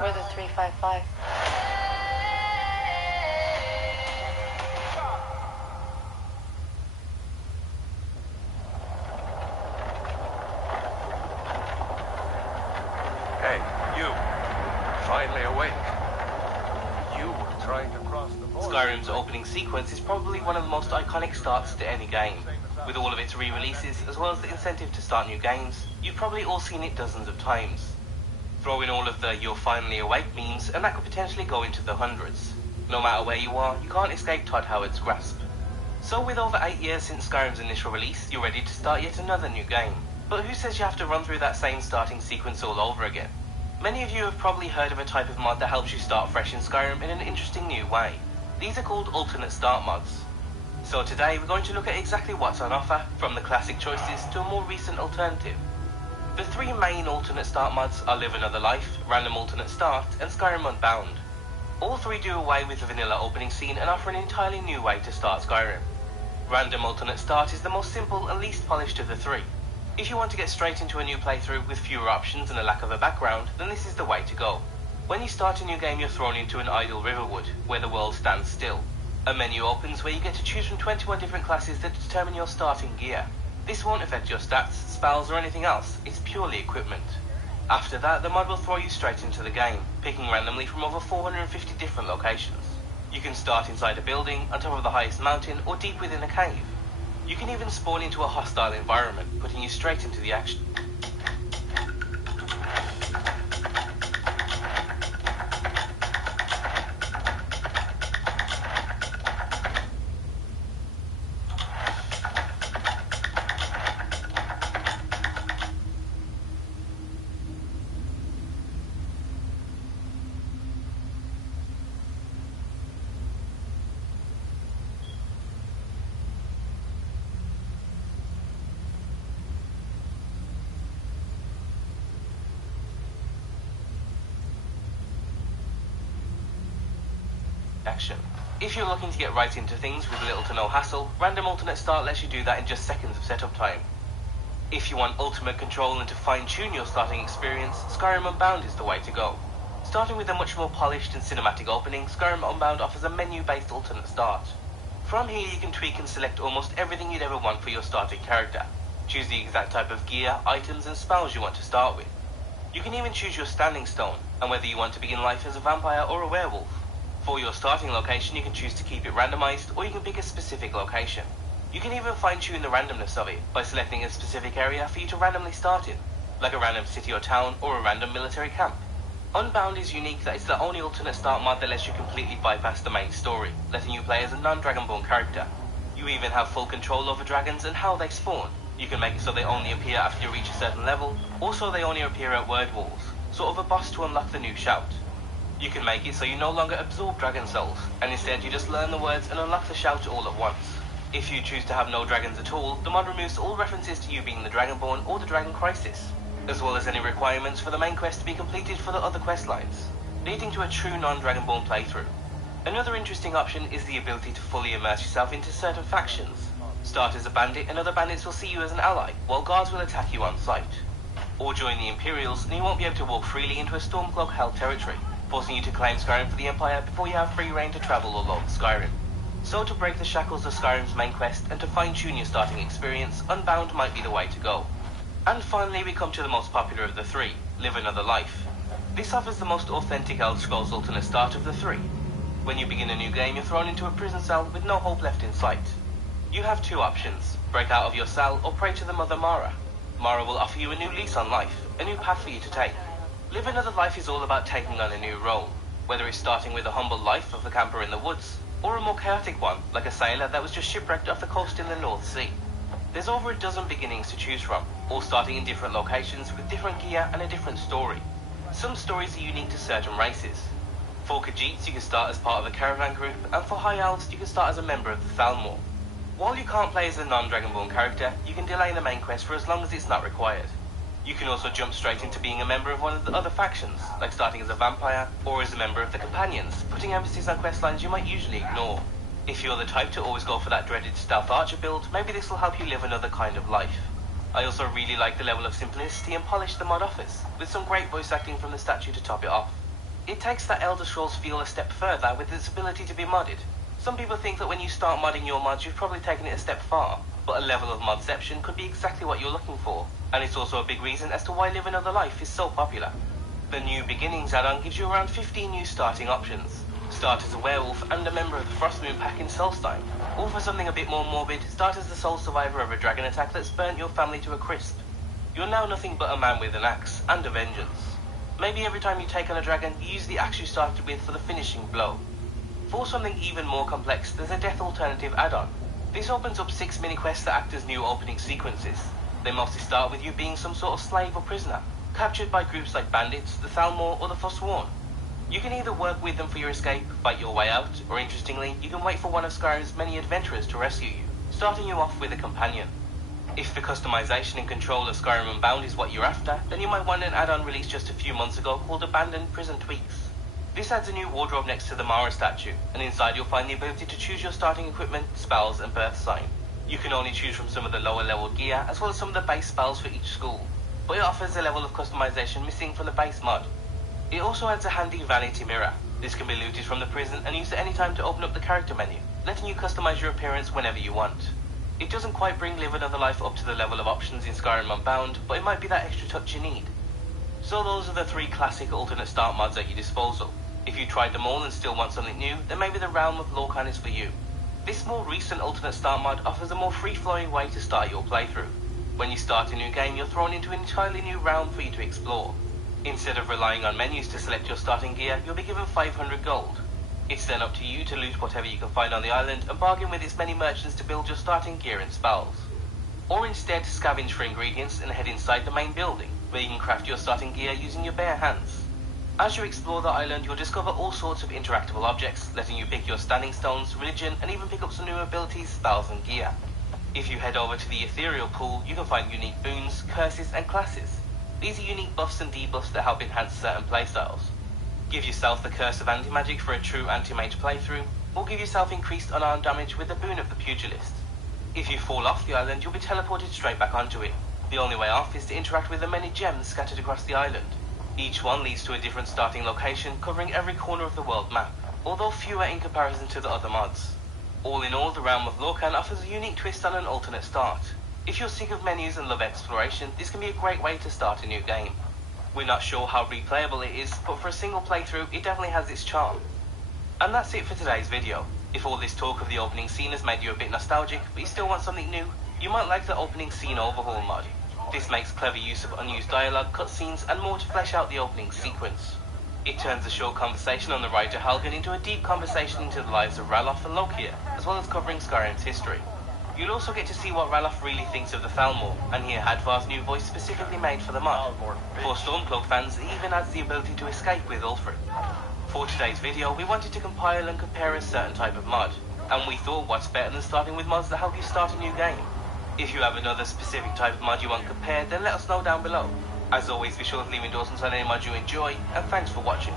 We're the 355. Hey, you. Finally awake. You were trying to cross the border. Skyrim's opening sequence is probably one of the most iconic starts to any game. With all of its re-releases, as well as the incentive to start new games, you've probably all seen it dozens of times. Throw in all of the "you're finally awake" memes, and that could potentially go into the hundreds. No matter where you are, you can't escape Todd Howard's grasp. So with over 8 years since Skyrim's initial release, you're ready to start yet another new game. But who says you have to run through that same starting sequence all over again? Many of you have probably heard of a type of mod that helps you start fresh in Skyrim in an interesting new way. These are called alternate start mods. So today we're going to look at exactly what's on offer, from the classic choices to a more recent alternative. The 3 main alternate start mods are Live Another Life, Random Alternate Start, and Skyrim Unbound. All 3 do away with the vanilla opening scene and offer an entirely new way to start Skyrim. Random Alternate Start is the most simple and least polished of the 3. If you want to get straight into a new playthrough with fewer options and a lack of a background, then this is the way to go. When you start a new game, you're thrown into an idle riverwood, where the world stands still. A menu opens where you get to choose from 21 different classes that determine your starting gear. This won't affect your stats, spells, or anything else, it's purely equipment. After that, the mod will throw you straight into the game, picking randomly from over 450 different locations. You can start inside a building, on top of the highest mountain, or deep within a cave. You can even spawn into a hostile environment, putting you straight into the action. Action. If you're looking to get right into things with little to no hassle, Random Alternate Start lets you do that in just seconds of setup time. If you want ultimate control and to fine-tune your starting experience, Skyrim Unbound is the way to go. Starting with a much more polished and cinematic opening, Skyrim Unbound offers a menu-based alternate start. From here you can tweak and select almost everything you'd ever want for your starting character. Choose the exact type of gear, items and spells you want to start with. You can even choose your standing stone, and whether you want to begin life as a vampire or a werewolf. For your starting location, you can choose to keep it randomized, or you can pick a specific location. You can even fine-tune the randomness of it by selecting a specific area for you to randomly start in, like a random city or town, or a random military camp. Unbound is unique that it's the only alternate start mod that lets you completely bypass the main story, letting you play as a non-Dragonborn character. You even have full control over dragons and how they spawn. You can make it so they only appear after you reach a certain level, also they only appear at word walls, sort of a boss to unlock the new shout. You can make it so you no longer absorb dragon souls, and instead you just learn the words and unlock the shout all at once. If you choose to have no dragons at all, the mod removes all references to you being the Dragonborn or the Dragon Crisis, as well as any requirements for the main quest to be completed for the other quest lines, leading to a true non-Dragonborn playthrough. Another interesting option is the ability to fully immerse yourself into certain factions. Start as a bandit and other bandits will see you as an ally, while guards will attack you on sight. Or join the Imperials and you won't be able to walk freely into a Stormcloak-held territory, forcing you to claim Skyrim for the Empire before you have free reign to travel all over Skyrim. So to break the shackles of Skyrim's main quest and to fine-tune your starting experience, Unbound might be the way to go. And finally we come to the most popular of the three, Live Another Life. This offers the most authentic Elder Scrolls alternate start of the three. When you begin a new game, you're thrown into a prison cell with no hope left in sight. You have two options, break out of your cell or pray to the Mother Mara. Mara will offer you a new lease on life, a new path for you to take. Live Another Life is all about taking on a new role, whether it's starting with a humble life of a camper in the woods, or a more chaotic one, like a sailor that was just shipwrecked off the coast in the North Sea. There's over a dozen beginnings to choose from, all starting in different locations with different gear and a different story. Some stories are unique to certain races. For Khajiits, you can start as part of a caravan group, and for High Elves, you can start as a member of the Thalmor. While you can't play as a non-Dragonborn character, you can delay the main quest for as long as it's not required. You can also jump straight into being a member of one of the other factions, like starting as a vampire, or as a member of the Companions, putting emphasis on questlines you might usually ignore. If you're the type to always go for that dreaded stealth archer build, maybe this will help you live another kind of life. I also really like the level of simplicity and polish the mod offers, with some great voice acting from the statue to top it off. It takes that Elder Scrolls feel a step further with its ability to be modded. Some people think that when you start modding your mods, you've probably taken it a step far, but a level of modception could be exactly what you're looking for, and it's also a big reason as to why Live Another Life is so popular. The New Beginnings add-on gives you around 15 new starting options. Start as a werewolf and a member of the Frostmoon pack in Solstheim, or for something a bit more morbid, start as the sole survivor of a dragon attack that's burnt your family to a crisp. You're now nothing but a man with an axe, and a vengeance. Maybe every time you take on a dragon, you use the axe you started with for the finishing blow. For something even more complex, there's a death alternative add-on. This opens up 6 mini-quests that act as new opening sequences. They mostly start with you being some sort of slave or prisoner, captured by groups like bandits, the Thalmor, or the Forsworn. You can either work with them for your escape, fight your way out, or interestingly, you can wait for one of Skyrim's many adventurers to rescue you, starting you off with a companion. If the customization and control of Skyrim Unbound is what you're after, then you might want an add-on released just a few months ago called Abandoned Prison Tweaks. This adds a new wardrobe next to the Mara statue, and inside you'll find the ability to choose your starting equipment, spells, and birth sign. You can only choose from some of the lower level gear, as well as some of the base spells for each school, but it offers a level of customization missing from the base mod. It also adds a handy vanity mirror. This can be looted from the prison and used at any time to open up the character menu, letting you customize your appearance whenever you want. It doesn't quite bring Live Another Life up to the level of options in Skyrim Unbound, but it might be that extra touch you need. So those are the 3 classic alternate start mods at your disposal. If you tried them all and still want something new, then maybe the Realm of Lorkhan is for you. This more recent alternate start mod offers a more free-flowing way to start your playthrough. When you start a new game, you're thrown into an entirely new realm for you to explore. Instead of relying on menus to select your starting gear, you'll be given 500 gold. It's then up to you to loot whatever you can find on the island and bargain with its many merchants to build your starting gear and spells. Or instead, scavenge for ingredients and head inside the main building, where you can craft your starting gear using your bare hands. As you explore the island, you'll discover all sorts of interactable objects, letting you pick your standing stones, religion, and even pick up some new abilities, spells, and gear. If you head over to the ethereal pool, you can find unique boons, curses, and classes. These are unique buffs and debuffs that help enhance certain playstyles. Give yourself the curse of anti-magic for a true anti-mage playthrough, or give yourself increased unarmed damage with the boon of the pugilist. If you fall off the island, you'll be teleported straight back onto it. The only way off is to interact with the many gems scattered across the island. Each one leads to a different starting location, covering every corner of the world map, although fewer in comparison to the other mods. All in all, the Realm of Lorkhan offers a unique twist on an alternate start. If you're sick of menus and love exploration, this can be a great way to start a new game. We're not sure how replayable it is, but for a single playthrough, it definitely has its charm. And that's it for today's video. If all this talk of the opening scene has made you a bit nostalgic, but you still want something new, you might like the opening scene overhaul mod. This makes clever use of unused dialogue, cutscenes, and more to flesh out the opening sequence. It turns a short conversation on the ride to Helgen into a deep conversation into the lives of Ralof and Lokia, as well as covering Skyrim's history. You'll also get to see what Ralof really thinks of the Thalmor, and hear Hadvar's new voice specifically made for the mod. For Stormcloak fans, it even adds the ability to escape with Ulfric. For today's video, we wanted to compile and compare a certain type of mod, and we thought what's better than starting with mods that help you start a new game. If you have another specific type of mod you want compared, then let us know down below. As always, be sure to leave endorsements on any mod you enjoy, and thanks for watching.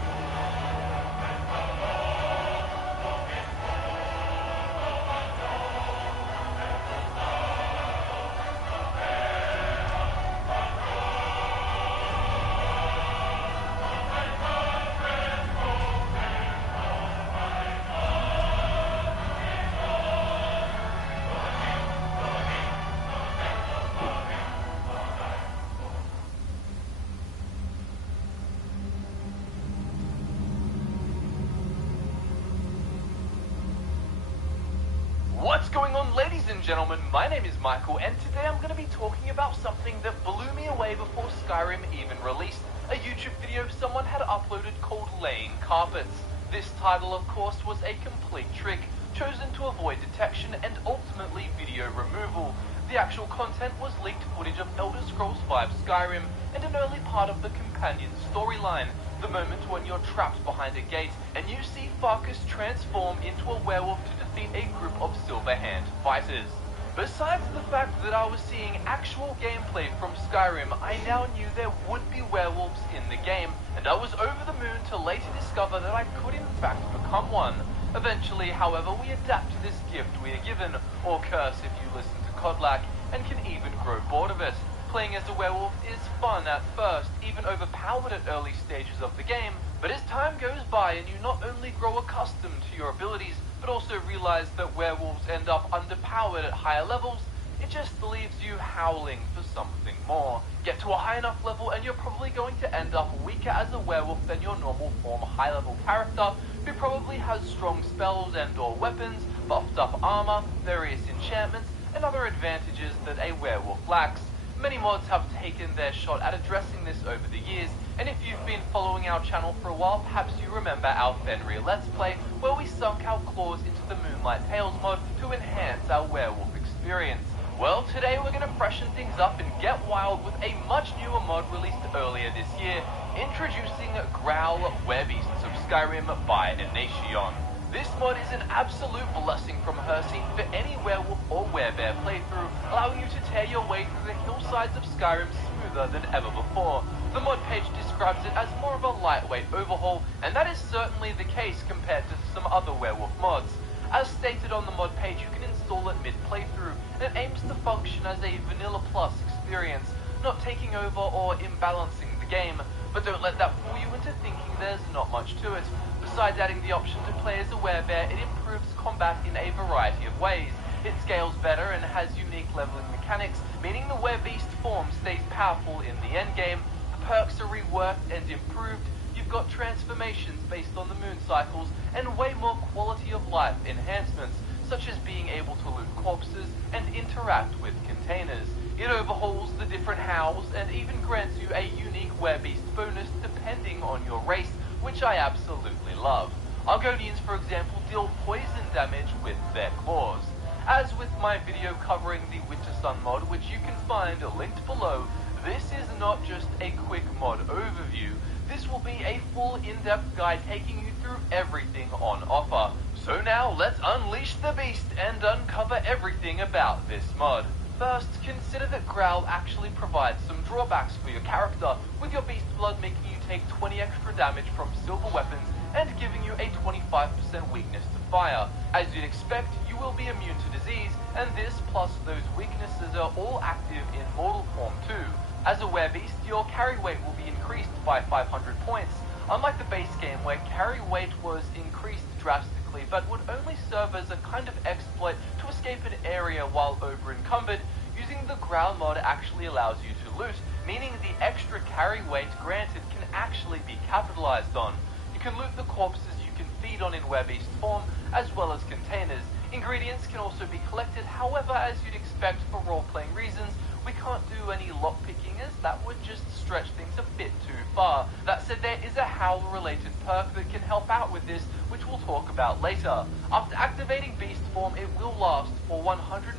Ladies and gentlemen, my name is Michael, and today I'm going to be talking about something that blew me away before Skyrim even released. A YouTube video someone had uploaded called Laying Carpets. This title, of course, was a complete trick, chosen to avoid detection and ultimately video removal. The actual content was leaked footage of Elder Scrolls V Skyrim and an early part of the companion storyline, the moment when you're trapped behind a gate and you see Farkas transform into a werewolf to defeat a group of Silverhand fighters. Besides the fact that I was seeing actual gameplay from Skyrim, I now knew there would be werewolves in the game, and I was over the moon to later discover that I could in fact become one. Eventually, however, we adapt to this gift we are given, or curse if you listen to Kodlak, and can even grow bored of it. Playing as a werewolf is fun at first, even overpowered at early stages of the game, but as time goes by and you not only grow accustomed to your abilities, but also realize that werewolves end up underpowered at higher levels, it just leaves you howling for something more. Get to a high enough level and you're probably going to end up weaker as a werewolf than your normal form high level character, who probably has strong spells and or weapons, buffed up armor, various enchantments, and other advantages that a werewolf lacks. Many mods have taken their shot at addressing this over the years, and if you've been following our channel for a while, perhaps you remember our Fenrir Let's Play, where we sunk our claws into the Moonlight Tales mod to enhance our werewolf experience. Well, today we're going to freshen things up and get wild with a much newer mod released earlier this year, introducing Growl Werebeasts of Skyrim by Nation. This mod is an absolute blessing from Hersey for any werewolf or werebear playthrough, allowing you to tear your way through the hillsides of Skyrim smoother than ever before. The mod page describes it as more of a lightweight overhaul, and that is certainly the case compared to some other werewolf mods. As stated on the mod page, you can install it mid-playthrough, and it aims to function as a Vanilla Plus experience, not taking over or imbalancing the game. But don't let that fool you into thinking there's not much to it. Besides adding the option to play as a werebear, it improves combat in a variety of ways. It scales better and has unique leveling mechanics, meaning the werebeast form stays powerful in the endgame. The perks are reworked and improved. You've got transformations based on the moon cycles, and way more quality of life enhancements, such as being able to loot corpses and interact with containers. It overhauls the different howls and even grants you a unique werebeast bonus depending on your race, which I absolutely love. Argonians, for example, deal poison damage with their claws. As with my video covering the Winter Sun mod, which you can find linked below, this is not just a quick mod overview. This will be a full in-depth guide taking you through everything on offer. So now let's unleash the beast and uncover everything about this mod. First, consider that Growl actually provides some drawbacks for your character, with your beast blood making you take 20 extra damage from silver weapons and giving you a 25% weakness to fire. As you'd expect, you will be immune to disease, and this plus those weaknesses are all active in mortal form too. As a werebeast, your carry weight will be increased by 500 points, unlike the base game where carry weight was increased drastically but would only serve as a kind of exploit to escape an area while over-encumbered. Using the Growl mod actually allows you to loot, meaning the extra carry weight granted can actually be capitalized on. You can loot the corpses you can feed on in werebeast form, as well as containers. Ingredients can also be collected, however, as you'd expect for role-playing reasons, we can't do any lockpicking as that would just stretch things a bit too far. That said, there is a howl-related perk that can help out with this, which we'll talk about later. After activating beast form, it will last for 150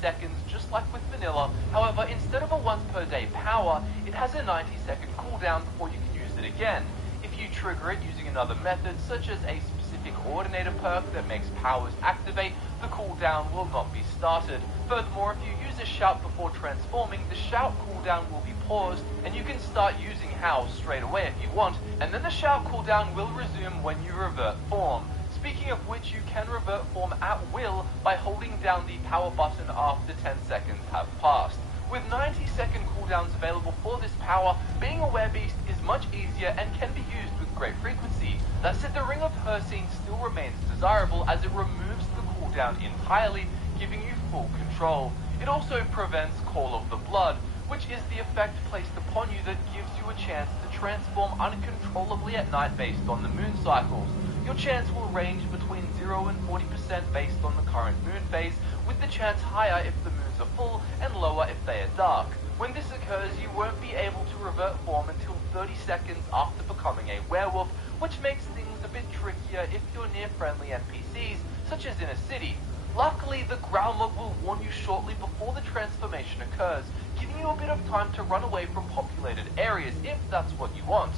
seconds, just like with vanilla. However, instead of a once per day power, it has a 90-second cooldown before you can use it again. If you trigger it using another method, such as a specific ordinator perk that makes powers activate, the cooldown will not be started. Furthermore, if you use a shout before transforming, the shout cooldown will be paused, and you can start using howls straight away if you want, and then the shout cooldown will resume when you revert form. Speaking of which, you can revert form at will by holding down the power button after 10 seconds have passed. With 90-second cooldowns available for this power, being a werebeast is much easier and can be used with great frequency. That said, the Ring of Hersey still remains desirable as it removes the cooldown entirely, giving you full control. It also prevents Call of the Blood, which is the effect placed upon you that gives you a chance to transform uncontrollably at night based on the moon cycles. Your chance will range between 0 and 40% based on the current moon phase, with the chance higher if the moons are full and lower if they are dark. When this occurs, you won't be able to revert form until 30 seconds after becoming a werewolf, which makes things a bit trickier if you're near friendly NPCs, such as in a city. Luckily, the Growlmog will warn you shortly before the transformation occurs, giving you a bit of time to run away from populated areas if that's what you want.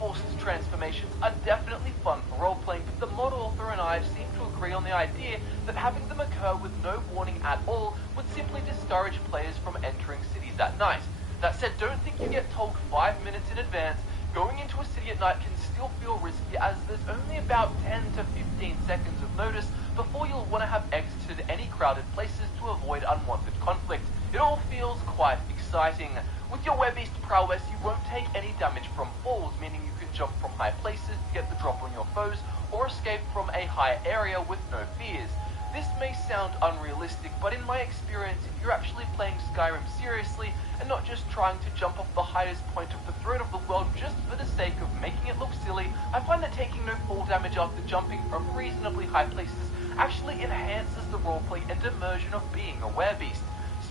Forced transformations are definitely fun for roleplaying, but the mod author and I seem to agree on the idea that having them occur with no warning at all would simply discourage players from entering cities at night. That said, don't think you get told 5 minutes in advance. Going into a city at night can still feel risky, as there's only about 10 to 15 seconds of notice before you'll want to have exited any crowded places to avoid unwanted conflict. It all feels quite exciting. With your Werebeast prowess, you won't take any damage from falls, meaning you can jump from high places to get the drop on your foes, or escape from a high area with no fears. This may sound unrealistic, but in my experience, if you're actually playing Skyrim seriously, and not just trying to jump off the highest point of the throne of the world just for the sake of making it look silly, I find that taking no fall damage after jumping from reasonably high places actually enhances the roleplay and immersion of being a Werebeast.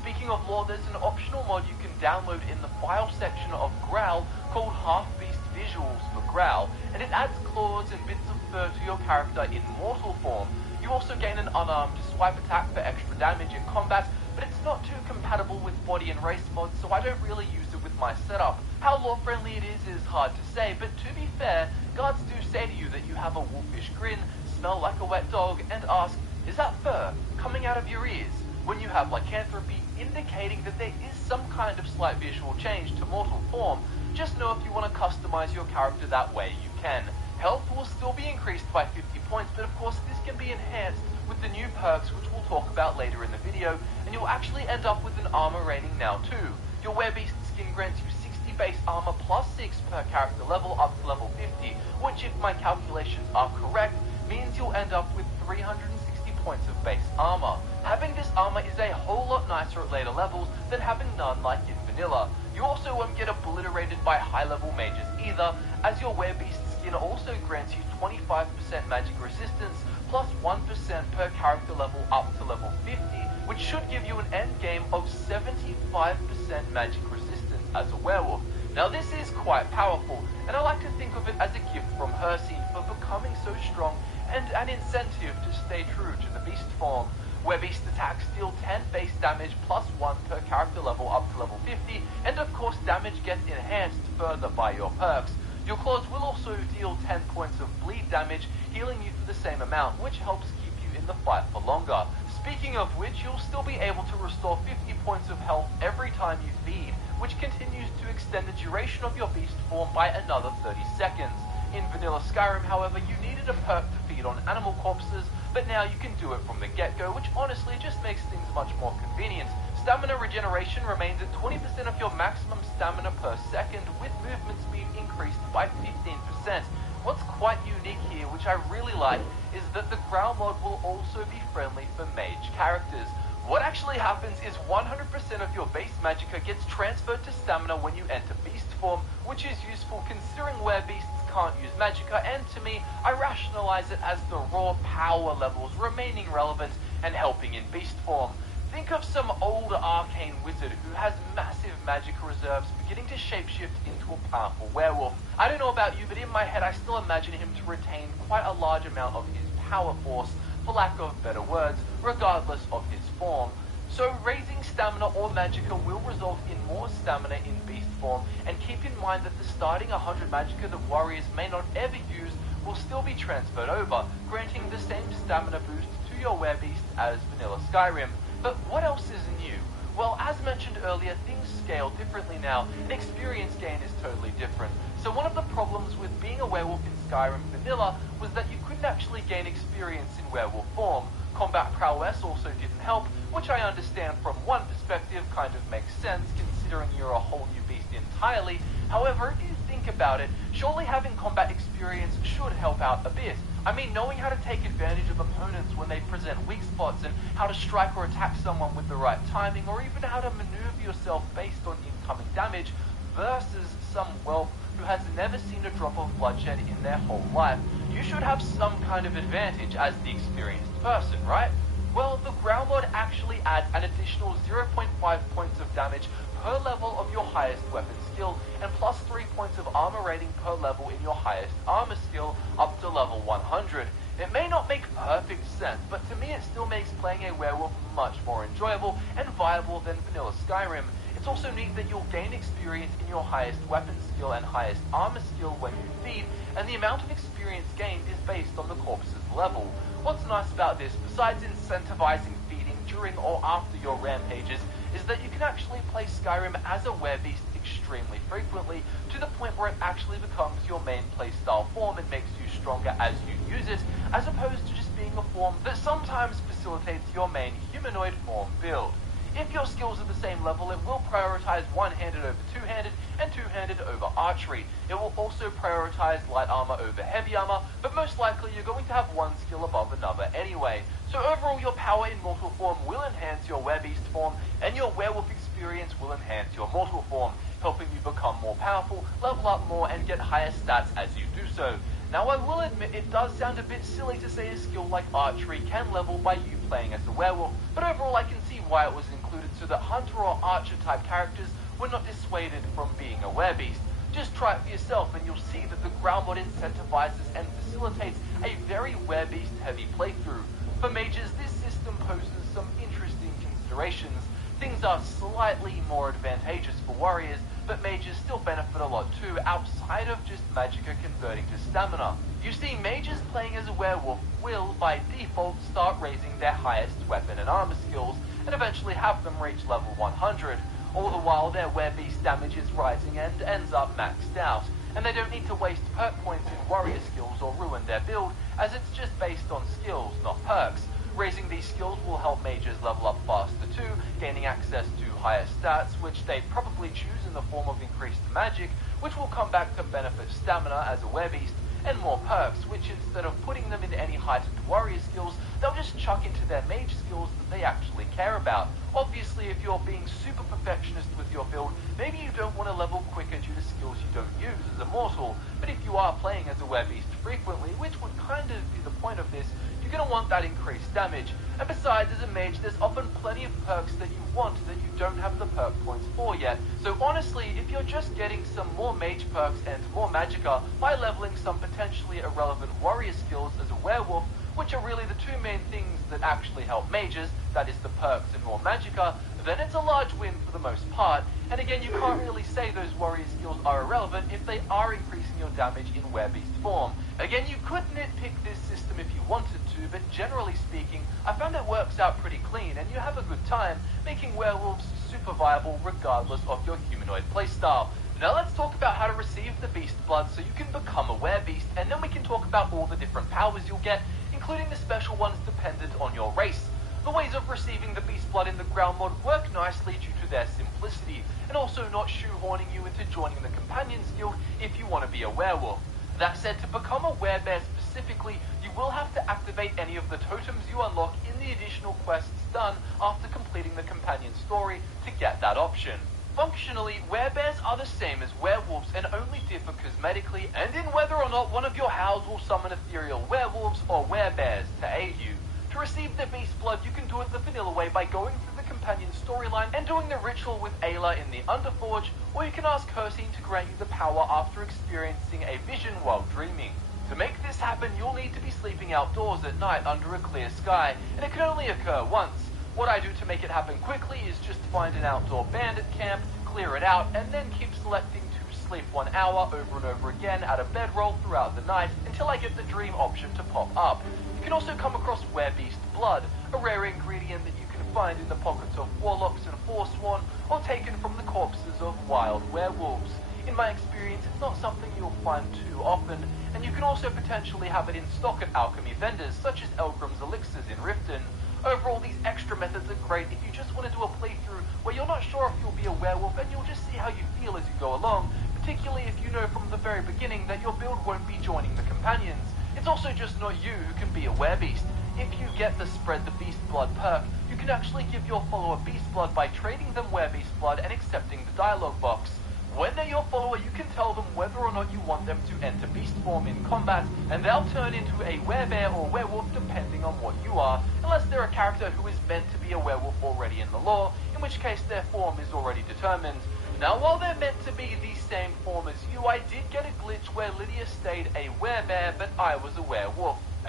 Speaking of lore, there's an optional mod you can download in the file section of Growl called Half-Beast Visuals for Growl, and it adds claws and bits of fur to your character in mortal form. You also gain an unarmed swipe attack for extra damage in combat, but it's not too compatible with body and race mods, so I don't really use it with my setup. How lore-friendly it is hard to say, but to be fair, guards do say to you that you have a wolfish grin, smell like a wet dog, and ask, is that fur coming out of your ears? When you have lycanthropy, indicating that there is some kind of slight visual change to mortal form, just know if you want to customize your character that way, you can. Health will still be increased by 50 points, but of course this can be enhanced with the new perks, which we'll talk about later in the video, and you'll actually end up with an armor rating now too. Your Werebeast skin grants you 60 base armor plus 6 per character level up to level 50, which, if my calculations are correct, means you'll end up with 360 points of base armor. Having this armor is a whole lot nicer at later levels than having none like in vanilla. You also won't get obliterated by high-level mages either, as your Werebeast skin also grants you 25% magic resistance plus 1% per character level up to level 50, which should give you an endgame of 75% magic resistance as a werewolf. Now this is quite powerful, and I like to think of it as a gift from Hersey for becoming so strong and an incentive to stay true to the beast form. Werebeast attacks deal 10 base damage plus 1 per character level up to level 50, and of course damage gets enhanced further by your perks. Your claws will also deal 10 points of bleed damage, healing you for the same amount, which helps keep you in the fight for longer. Speaking of which, you'll still be able to restore 50 points of health every time you feed, which continues to extend the duration of your beast form by another 30 seconds. In vanilla Skyrim, however, you needed a perk to feed on animal corpses, but now you can do it from the get-go, which honestly just makes things much more convenient. Stamina regeneration remains at 20% of your maximum stamina per second, with movement speed increased by 15%. What's quite unique here, which I really like, is that the Growl mod will also be friendly for mage characters. What actually happens is 100% of your base magicka gets transferred to stamina when you enter beast form, which is useful considering Werebeasts can't use magicka, and to me, I rationalize it as the raw power levels remaining relevant and helping in beast form. Think of some old arcane wizard who has massive magic reserves beginning to shapeshift into a powerful werewolf. I don't know about you, but in my head I still imagine him to retain quite a large amount of his power force, for lack of better words, regardless of his form. So raising stamina or magicka will result in more stamina in beast form, and keep in mind that the starting 100 magicka that warriors may not ever use will still be transferred over, granting the same stamina boost to your Werebeast as vanilla Skyrim. But what else is new? Well, as mentioned earlier, things scale differently now, and experience gain is totally different. So one of the problems with being a werewolf in Skyrim vanilla was that you couldn't actually gain experience in werewolf form. Combat prowess also didn't help, which I understand from one perspective kind of makes sense considering you're a whole new beast entirely. However, if you think about it, surely having combat experience should help out a bit. I mean, knowing how to take advantage of opponents when they present weak spots, and how to strike or attack someone with the right timing, or even how to maneuver yourself based on incoming damage, versus some whelp who has never seen a drop of bloodshed in their whole life, you should have some kind of advantage as the experienced person, right? Well, the ground mod actually adds an additional 0.5 points of damage per level of your highest weapon skill, and plus 3 points of armor rating per level in your highest armor skill up to level 100. It may not make perfect sense, but to me it still makes playing a werewolf much more enjoyable and viable than vanilla Skyrim. It's also neat that you'll gain experience in your highest weapon skill and highest armor skill when you feed, and the amount of experience gained is based on the corpse's level. What's nice about this, besides incentivizing feeding during or after your rampages, is that you can actually play Skyrim as a werebeast extremely frequently, to the point where it actually becomes your main playstyle form and makes you stronger as you use it, as opposed to just being a form that sometimes facilitates your main humanoid form build. If your skills are the same level, it will prioritize one-handed over two-handed and two-handed over archery. It will also prioritize light armor over heavy armor, but most likely you're going to have one skill above another anyway. So overall, your power in mortal form will enhance your werebeast form, and your werewolf experience will enhance your mortal form, helping you become more powerful, level up more, and get higher stats as you do so. Now, I will admit it does sound a bit silly to say a skill like archery can level by you playing as a werewolf, but overall I can see why it was included so that hunter or archer type characters were not dissuaded from being a werebeast. Just try it for yourself and you'll see that the ground mod incentivizes and facilitates a very werebeast heavy playthrough. For mages, this system poses some interesting considerations. Things are slightly more advantageous for warriors, but mages still benefit a lot too, outside of just magicka converting to stamina. You see, mages playing as a werewolf will, by default, start raising their highest weapon and armor skills, and eventually have them reach level 100. All the while, their werebeast damage is rising and ends up maxed out, and they don't need to waste perk points in warrior skills or ruin their build, as it's just based on skills, not perks. Raising these skills will help mages level up faster too, gaining access to higher stats, which they probably choose in the form of increased magic, which will come back to benefit stamina as a werebeast, and more perks, which instead of putting them into any heightened warrior skills, they'll just chuck into their mage skills that they actually care about. Obviously, if you're being super perfectionist with your build, maybe you don't want to level quicker due to skills you don't use as a mortal, but if you are playing as a werebeast frequently, which would kind of be the point of this, you're going to want that increased damage. And besides, as a mage, there's often plenty of perks that you want that you don't have the perk points for yet. So honestly, if you're just getting some more mage perks and more magicka by leveling some potentially irrelevant warrior skills as a werewolf, which are really the two main things that actually help mages, that is the perks and more magicka, then it's a large win for the most part. And again, you can't really say those warrior skills are irrelevant if they are increasing your damage in werebeast form. Again, you could nitpick this system if you wanted to, but generally speaking, I found it works out pretty clean and you have a good time, making werewolves super viable regardless of your humanoid playstyle. Now let's talk about how to receive the beast blood so you can become a werebeast, and then we can talk about all the different powers you'll get, including the special ones dependent on your race. The ways of receiving the beast blood in the ground mod work nicely due to their simplicity, and also not shoehorning you into joining the Companions Guild if you want to be a werewolf. That said, to become a werebear specifically, you will have to activate any of the totems you unlock in the additional quests done after completing the companion story to get that option. Functionally, werebears are the same as werewolves and only differ cosmetically and in whether or not one of your hows will summon ethereal werewolves or werebears to aid you. To receive the beast blood, you can do it the vanilla way by going through the companion storyline and doing the ritual with Ayla in the Underforge, or you can ask Hercene to grant you the power after experiencing a vision while dreaming. To make this happen, you'll need to be sleeping outdoors at night under a clear sky, and it can only occur once. What I do to make it happen quickly is just find an outdoor bandit camp, clear it out, and then keep selecting to sleep 1 hour over and over again at a bedroll throughout the night until I get the dream option to pop up. You can also come across werebeast blood, a rare ingredient that you can find in the pockets of warlocks and forsworn, or taken from the corpses of wild werewolves. In my experience, it's not something you'll find too often, and you can also potentially have it in stock at alchemy vendors, such as Elgrim's Elixirs in Riften. Overall, these extra methods are great if you just want to do a playthrough where you're not sure if you'll be a werewolf and you'll just see how you feel as you go along, particularly if you know from the very beginning that your build won't be joining the companions. It's also just not you who can be a werebeast. If you get the Spread the Beast Blood perk, you can actually give your follower beast blood by trading them werebeast blood and accepting the dialogue box. When they're your follower, you can tell them whether or not you want them to enter beast form in combat, and they'll turn into a werebear or werewolf depending on what you are, unless they're a character who is meant to be a werewolf already in the lore, in which case their form is already determined. Now, while they're meant to be the same form as you, I did get a glitch where Lydia stayed a werebear, but I was a werewolf.